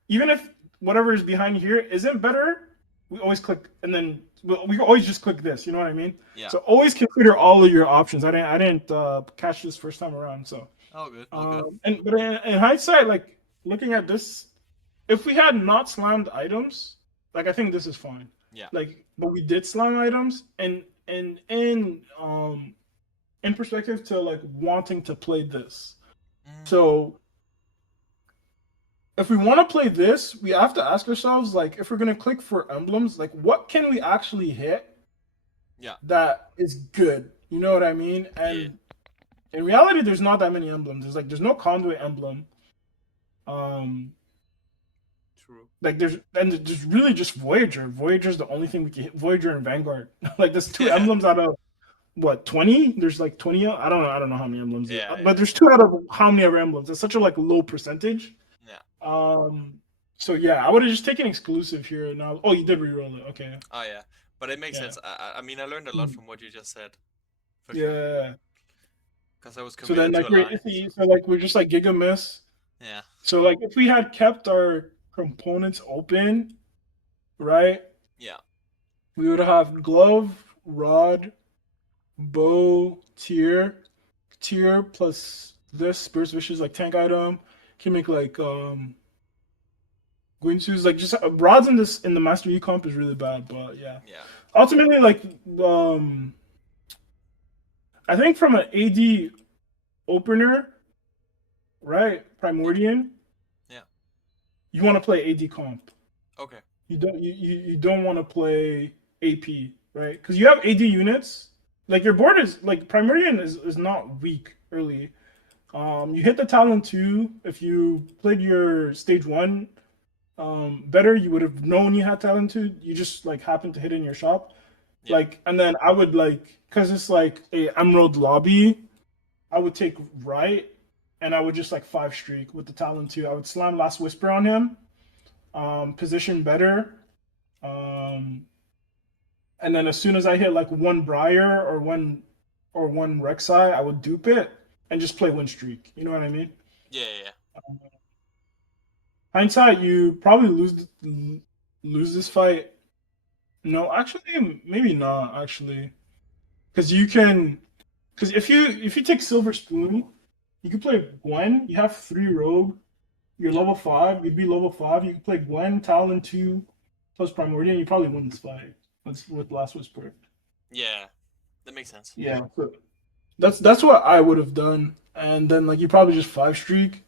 even if whatever is behind here isn't better, we always click, and then we always just click this. You know what I mean? Yeah. So always consider all of your options. I didn't catch this first time around. So. Oh, good. Good. But in hindsight, like looking at this, if we had not slammed items, like I think this is fine. Yeah. Like, but we did slam items, and in perspective to like wanting to play this. So if we want to play this, we have to ask ourselves, like, if we're gonna click for emblems, like, what can we actually hit? Yeah. That is good. You know what I mean? And in reality, there's not that many emblems. There's no conduit emblem. True. Like there's really just Voyager. Voyager's the only thing we can hit. Voyager and Vanguard. Like there's 2 emblems out of what 20? There's like 20. I don't know how many emblems. But there's 2 out of how many other emblems. It's such a like low percentage. Yeah. So yeah, I would have just taken exclusive here. Now, oh, you did reroll it. Okay. Oh yeah, but it makes sense. I mean, I learned a lot from what you just said. Yeah. Because I was so then like we're just like giga miss. Yeah. So like if we had kept our components open, right? Yeah. We would have glove, rod, bow, tier plus this Burst Vicious like tank item can make like Guinsu's like just rods in the Master E comp is really bad, but yeah. Yeah. Ultimately, like um, I think from an AD opener, right, Yeah. Primordian, Yeah. you want to play AD comp. Okay. You don't want to play AP, right? Because you have AD units. Like your board is like Primordian is not weak early. You hit the Talon 2. If you played your stage 1 better, you would have known you had Talon 2. You just like happened to hit in your shop. Yeah. Like, and then I would like, because it's like a Emerald lobby, I would take right and I would just like 5 streak with the Talon 2. I would slam Last Whisper on him, position better. Um, and then as soon as I hit like one Briar or one Rek'Sai, I would dupe it and just play win streak. You know what I mean? Yeah. Yeah. Yeah. Hindsight, you probably lose this fight. No, actually, maybe not. Actually, because you can, because if you take Silver Spoon, you could play Gwen. You have 3 rogue. You're Yeah. level 5. You'd be level 5. You could play Gwen, Talon 2, plus Primordial. You probably win this fight. That's with Last Whisper. Yeah. That makes sense. Yeah, so that's what I would have done. And then like you probably just 5 streak,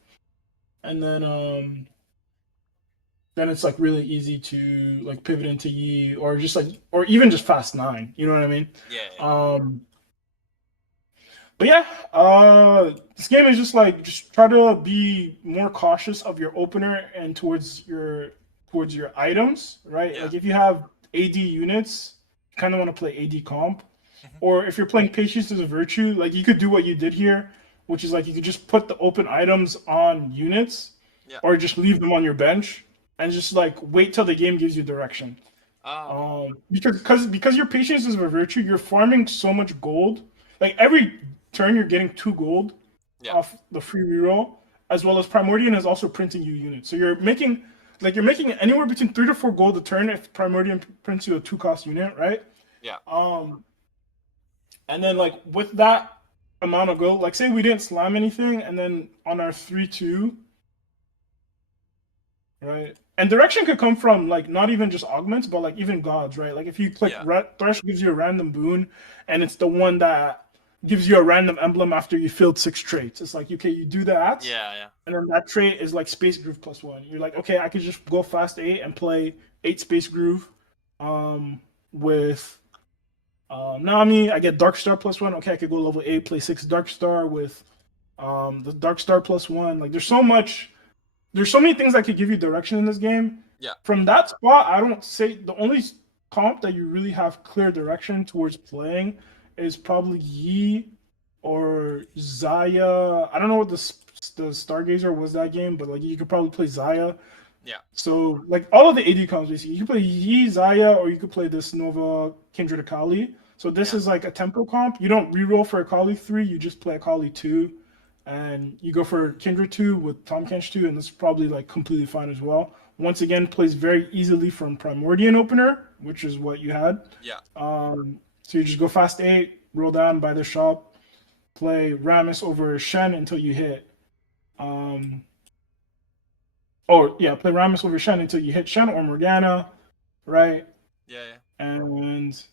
and then it's like really easy to like pivot into Yi or just like or even just fast 9. You know what I mean? Yeah. Yeah. Um, but yeah, this game is just like just try to be more cautious of your opener and towards your items, right? Yeah. Like if you have AD units, you kind of want to play AD comp, Mhm. or if you're playing patience as a virtue, like you could do what you did here, which is like you could just put the open items on units, Yeah. or just leave them on your bench and just like wait till the game gives you direction. Ah. Okay. Because your patience is a virtue, you're farming so much gold. Like every turn, you're getting 2 gold Yeah. off the free reroll, as well as Primordian is also printing you units. So you're making anywhere between 3 to 4 gold a turn if Primordian prints you a 2 cost unit, right? Yeah. Um, and then like with that amount of gold, like say we didn't slam anything, and then on our 3-2, right? And direction could come from like not even just augments, but like even gods, right? Like if you click Yeah. Thresh gives you a random boon, and it's the one that gives you a random emblem after you filled 6 traits. It's like okay, you do that, Yeah. Yeah. and then that trait is like Space Groove +1. You're like okay, I could just go fast 8 and play 8 Space Groove, with Nami. I get Dark Star +1. Okay, I could go level 8, play 6 Dark Star with the Dark Star +1. Like there's so many things that could give you direction in this game. Yeah. From that spot, I don't say the only comp that you really have clear direction towards playing is probably Yi or Zaya. I don't know what the Stargazer was that game, but like you could probably play Zaya. Yeah. So like all of the AD comps basically, you can play Yi, Zaya, or you could play this Nova Kindred Akali. So this Yeah. is like a tempo comp. You don't reroll for Akali 3, you just play Akali 2 and you go for Kindred 2 with Tom Kench 2, and that's probably like completely fine as well. Once again, plays very easily from Primordian opener, which is what you had. Yeah. So you just go fast 8, roll down by the shop, play Rammus over Shen until you hit. Um, oh yeah, play Rammus over Shen until you hit Shen or Morgana, right? Yeah. Yeah. And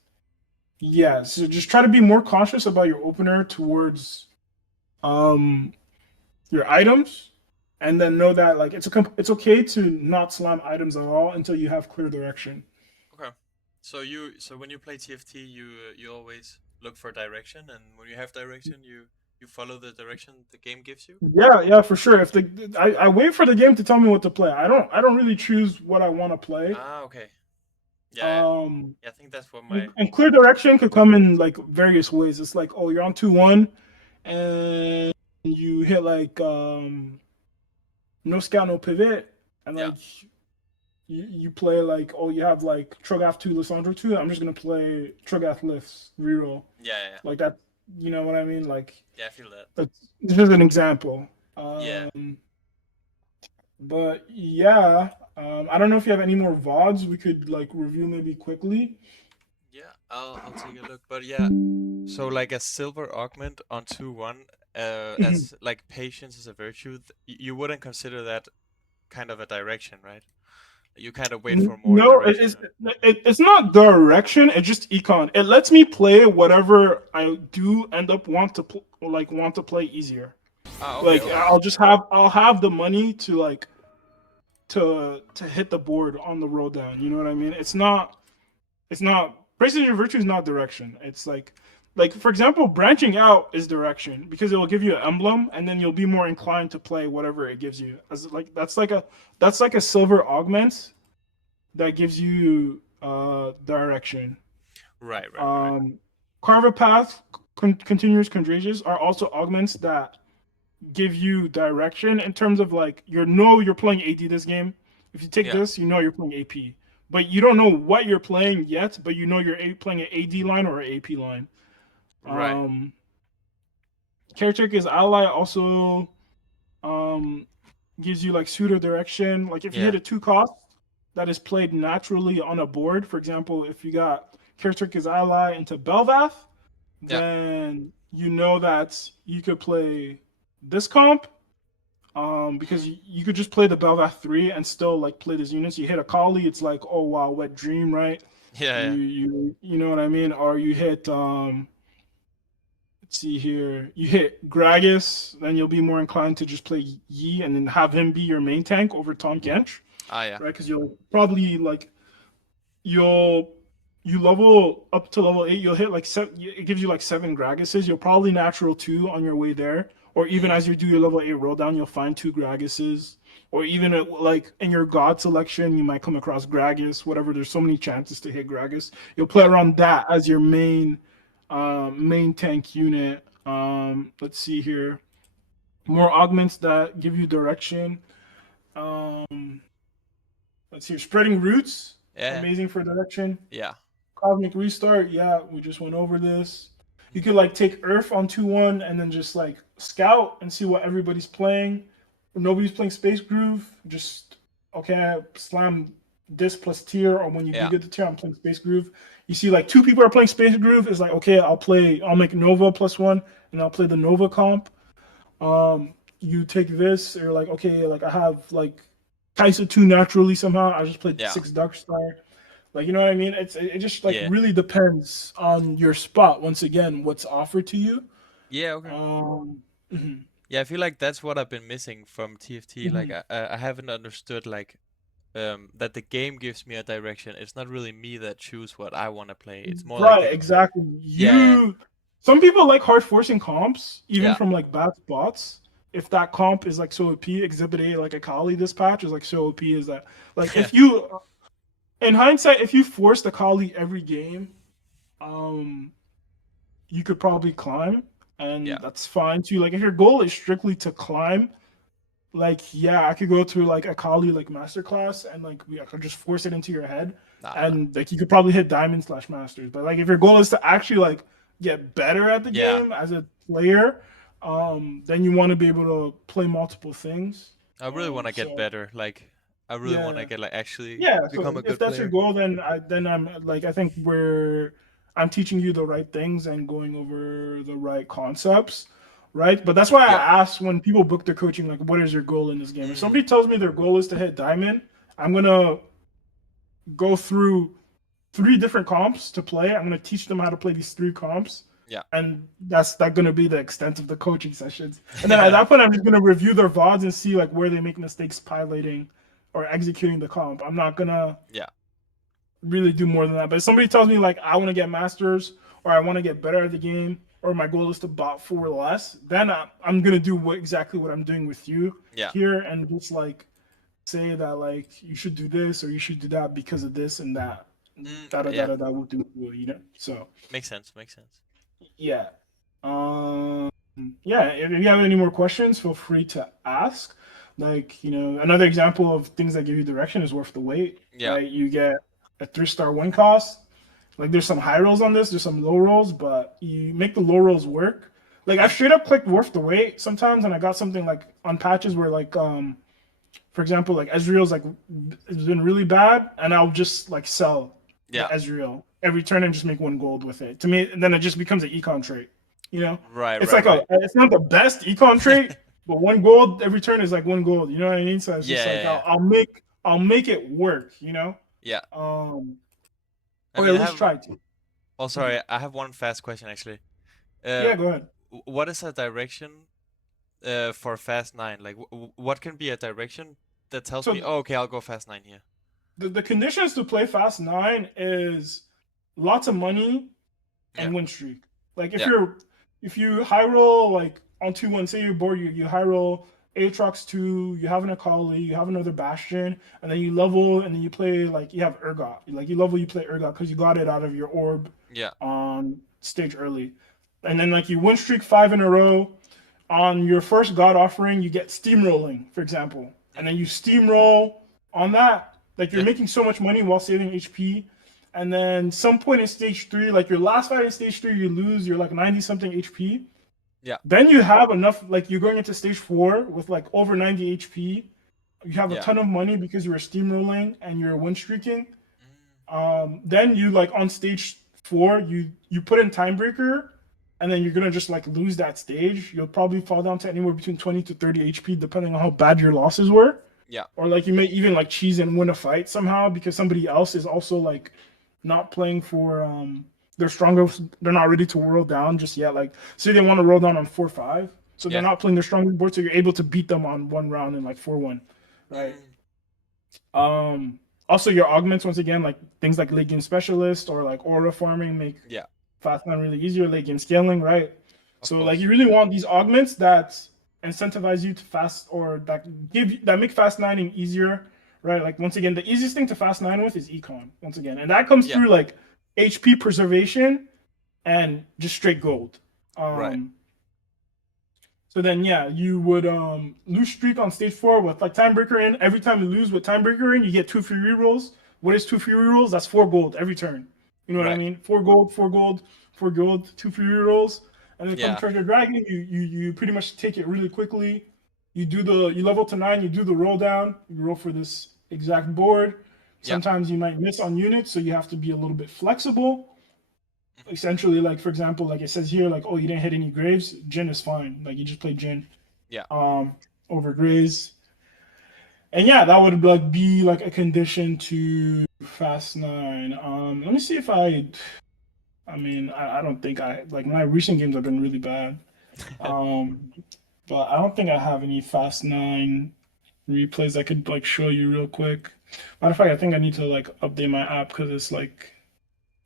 yeah, so just try to be more cautious about your opener towards um your items, and then know that like it's okay to not slam items at all until you have clear direction. Okay. So when you play TFT, you always look for direction, and when you have direction, you follow the direction the game gives you. Yeah, yeah, for sure. If the I wait for the game to tell me what to play. I don't really choose what I want to play. Ah. Okay. Yeah. Yeah. Um, Yeah, I think that's what my and clear direction could come in like various ways. It's like oh you're on 2-1, and you hit like no scout no pivot, and yeah. like you play like oh you have like Trogath 2 Lissandra 2. I'm just gonna play Trogath lifts reroll Yeah. Yeah. Yeah. like that. You know what I mean? Like Yeah, I feel that. that's this is an example. Yeah. But yeah, I don't know if you have any more VODs we could like review maybe quickly. Yeah, I'll take a look. But yeah, so like a silver augment on 2-1, Mhm. as like patience is a virtue, you wouldn't consider that kind of a direction, right? You kind of wait for more No, direction. it's not direction. It's just econ. It lets me play whatever I do end up want to play easier. Ah, okay, Like okay. I'll have the money to to hit the board on the roll down. You know what I mean? It's not precision virtue is not direction. It's like for example, branching out is direction because it will give you an emblem and then you'll be more inclined to play whatever it gives you. As like that's like a silver augment that gives you direction. Right, right, right. Um, Carver Path, Continuous Condrages are also augments that give you direction in terms of like you're playing AD this game. If you take Yeah, this, you know you're playing AP, but you don't know what you're playing yet. But you know you're playing an AD line or an AP line. right. Um, Caretaker's Ally also um, gives you like pseudo direction. Like if you hit Yeah, a 2 cost that is played naturally on a board, for example, if you got Caretaker's Ally into Belvath, yeah. then you know that you could play this comp. Because Mm. you could just play the Belvath 3 and still like play these units. You hit a Kali, it's like, oh wow, wet dream, right? Yeah, You yeah, you know what I mean? Or you hit let's see here. You hit Gragas, then you'll be more inclined to just play Yi and then have him be your main tank over Tom Kench, ah, yeah, right? Because you'll probably like you'll you level up to level 8. You'll hit like seven. It gives you like 7 Gragases. You'll probably natural 2 on your way there, or even mm, as you do your level 8 roll down, you'll find 2 Gragases. Or even like in your god selection, you might come across Gragas. Whatever. There's so many chances to hit Gragas. You'll play yeah, around that as your main tank unit. Let's see here. More augments that give you direction. Um, let's see. Spreading roots, yeah, amazing for direction. yeah, Cosmic Restart, yeah, we just went over this. You could like take Earth on 2-1 and then just like scout and see what everybody's playing. If nobody's playing Space Groove, just okay, slam this plus tier, or when you do yeah, get the tier, I'm playing Space Groove. You see like 2 people are playing Space Groove, it's like okay, I'll make Nova +1 and I'll play the Nova comp. You take this, or like okay, like I have like Kaisa 2 naturally somehow. I just played yeah, 6 Darkstar. Like you know what I mean? It just like yeah, really depends on your spot. Once again, what's offered to you. yeah. Okay. Mhm, Yeah, I feel like that's what I've been missing from TFT. Like mhm. I haven't understood like that the game gives me a direction. It's not really me that choose what I want to play. It's more like Right, the exactly. yeah, Some people like hard forcing comps, even yeah, from like bad spots. If that comp is like so OP, Exhibit A, like a Kali dispatch is like so OP, is that like yeah, if you, in hindsight, if you force the Kali every game, um, you could probably climb, yeah, and that's fine too. Like if your goal is strictly to climb, like yeah, I could go to like a Kali like masterclass and like I could just force it into your head, nah, nah, and like you could probably hit diamond slash masters. But like if your goal is to actually like get better at the yeah. game as a player, then you want to be able to play multiple things. I really want to get So better. Like I really want to yeah, get like actually yeah. So become a if good that's your player. goal, then I'm like I think I'm teaching you the right things and going over the right concepts, right? But that's why Yeah. I ask when people book their coaching, like, what is your goal in this game? If Mm, somebody tells me their goal is to hit diamond, I'm gonna go through 3 different comps to play. I'm gonna teach them how to play these 3 comps, yeah. and that's gonna be the extent of the coaching sessions. And then at Yeah. that point, I'm just gonna review their VODs and see like where they make mistakes piloting or executing the comp. I'm not gonna Yeah. really do more than that. But if somebody tells me like I want to get masters or I want to get better at the game or my goal is to bot 4 less, then I'm gonna do exactly what I'm doing with you Yeah. here and just like say that like you should do this or you should do that because of this and that. Mm, Da da da yeah. da da will do you know. So Makes sense. Makes sense. yeah. Um yeah, if you have any more questions, feel free to ask. Like, another example of things that give you direction is worth the wait, Yeah. right? You get a 3-star win cost. Like there's some high rolls on this, there's some low rolls, but you make the low rolls work. Like I've Mm, straight up clicked worth the wait sometimes, and I got something like on patches where like for example like Ezreal's like it's been really bad, and I'll just like sell the yeah. Ezreal every turn and just make 1 gold with it. To me, and then it just becomes an econ trait. You know, Right. it's Right. like Right. it's not the best econ trait, but 1 gold every turn is like 1 gold. You know what I mean? So it's just Yeah. like Yeah. Yeah. I'll I'll make it work, you know? Yeah. Um, I or mean, at I least have. try to. Oh, Mhm. sorry. I have one fast question actually. Uh, Yeah, go ahead. what is a direction for fast nine? Like, what can be a direction that tells me, So oh, okay, I'll go fast nine here. the conditions to play Fast Nine is lots of money Yeah. and win streak. Like Yeah. if you high roll like on 2-1, say you're bored, you high roll Aatrox 2, you have an Akali, you have another Bastion, and then you level and then you play like you have Urgot. Like you level, you play Urgot because you got it out of your orb Yeah. on stage early. And then like you win streak 5 in a row. On your first God offering, you get steamrolling, for example. And Mm. then you steamroll on that. Like you're Yeah. making so much money while saving HP. And then some point in stage 3, like your last fight in stage 3, you lose, you're like 90 something HP. Yeah. Then you have enough, like you're going into stage 4 with like over 90 HP. You have a Yeah. ton of money because you were steamrolling and you're win streaking. Mm. Then you like on stage 4, you put in Timebreaker, and then you're gonna just like lose that stage. You'll probably fall down to anywhere between 20 to 30 HP, depending on how bad your losses were. Yeah. Or like you may even like cheese and win a fight somehow because somebody else is also like not playing for they're stronger. They're not ready to roll down just yet. Like say they want to roll down on 4-5, so they're Yeah. not playing their strongest board, so you're able to beat them on one round in like 4-1, right? Mm. Also your augments once again, like things like late game specialist or like aura farming make Yeah. fast nine really easier, late game scaling, right? Of So like course. you really want these augments that incentivize you to fast or that make fast nining easier, right? Like once again, the easiest thing to fast nine with is econ, once again. And that comes Yeah. through like HP preservation and just straight gold. Right. Um so then, yeah, you would lose streak on stage 4 with like Timebreaker in. Every time you lose with Timebreaker in, you get 2 free rerolls. What is 2 free rerolls? That's 4 gold every turn. You know what I Right. mean? 4 gold, 4 gold, 4 gold, 2 free rerolls. And then come Yeah. Treasure Dragon, you pretty much take it really quickly. You level to 9, you do the roll down, you roll for this exact board. Yeah. Sometimes you might miss on units, so you have to be a little bit flexible. Mhm. Essentially, like for example, like it says here, like, oh, you didn't hit any graves, Jin is fine. Like you just play Jin Yeah. um, over Grays. And yeah, that would like be like a condition to Fast Nine. Let me see if I mean, I don't think I like my recent games have been really bad. Um, but I don't think I have any Fast Nine replays I could like show you real quick. Matter of fact, I think I need to like update my app because it's like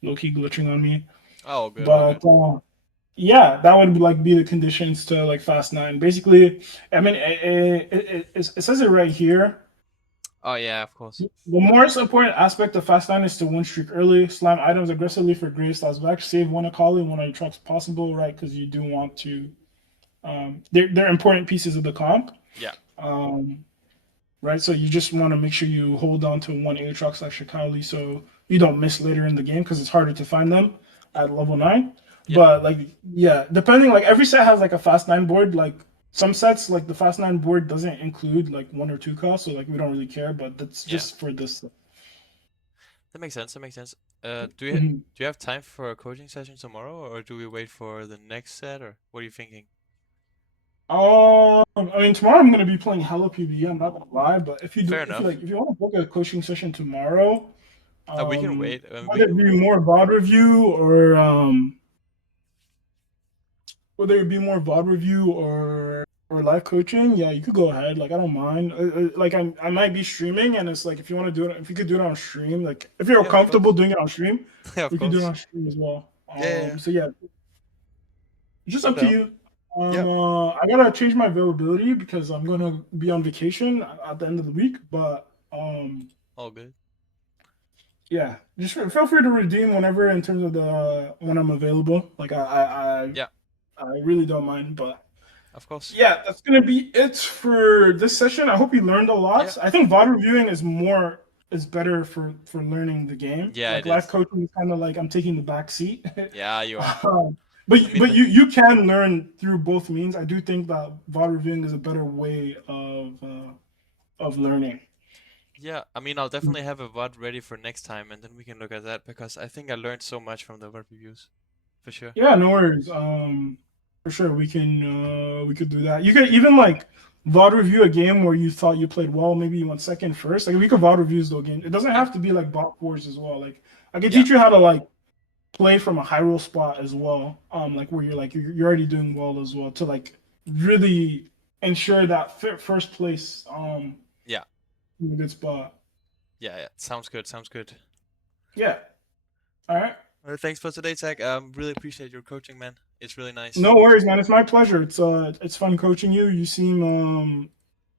low key glitching on me. Oh, good. All But good. yeah, that would like be the conditions to like Fast Nine. Basically, I mean, it says it right here. Oh, yeah. Of course. The most important aspect of Fast Nine is to win streak early, slam items aggressively for Graves slash back, save one Akali, one of your trucks possible, right? Because you do want to. They're important pieces of the comp, Yeah. um, right? So you just want to make sure you hold on to one Aatrox slash Akali so you don't miss later in the game because it's harder to find them Mhm. at level 9. Yeah. But like, yeah, depending, like every set has like a Fast Nine board. Like some sets, like the Fast Nine board doesn't include like 1 or 2 costs, so like we don't really care. But that's Yeah. just for this. That makes sense. That makes sense. Mhm. Do you have time for a coaching session tomorrow, or do we wait for the next set, or what are you thinking? I mean, tomorrow I'm gonna be playing Hello PvE. I'm not gonna lie, but Fair if you enough. like, if you want to book a coaching session tomorrow, We can wait. We whether it can. be more VOD review or whether it be more VOD review or live coaching, yeah, you could go ahead. Like I don't mind. Like I might be streaming, and it's like if you want to do it, if you could do it on stream, like if you're Yeah, of comfortable course. doing it on stream, Yeah, of we could do it course. on stream as well. Yeah, yeah, yeah. So yeah, it's just I'm up to down. you. Yeah. I gotta change my availability because I'm gonna be on vacation at the end of the week. But All good. yeah, just feel free to redeem whenever in terms of the when I'm available. Like Yeah, I really don't mind. But of course. yeah, that's gonna be it for this session. I hope you learned a Yeah. lot. I think VOD reviewing is better for learning the game. Yeah, Like it live is. coaching is kind of like I'm taking the back seat. Yeah, you are. um, I mean, but you can learn through both means. I do think that VOD reviewing is a better way of learning. yeah, I mean, I'll definitely have a VOD ready for next time, and then we can look at that because I think I learned so much from the VOD reviews, for sure. Yeah, no worries. For sure we could do that. You could even like VOD review a game where you thought you played well, maybe you went second, first. Like we could VOD reviews though game. It doesn't Yeah. have to be like bot wars as well. Like I can Yeah. teach you how to like play from a high roll spot as well. Like where you're already doing well as well to like really ensure that first place Yeah. in a good spot. Yeah. Yeah. Sounds good. Sounds good. Yeah. All right. Well, thanks for today, Zach. Really appreciate your coaching, man. It's really nice. No worries, man. It's my pleasure. It's fun coaching you. You seem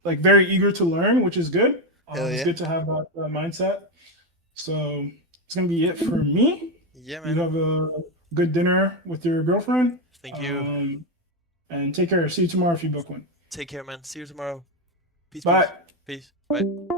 like very eager to learn, which is good. Hell It's yeah. good to have that mindset. So it's gonna be it for me. Yeah, You man. have a good dinner with your girlfriend. Thank you. And take care. See you tomorrow if you book one. Take care, man. See you tomorrow. Peace, peace. Bye. Peace. Bye.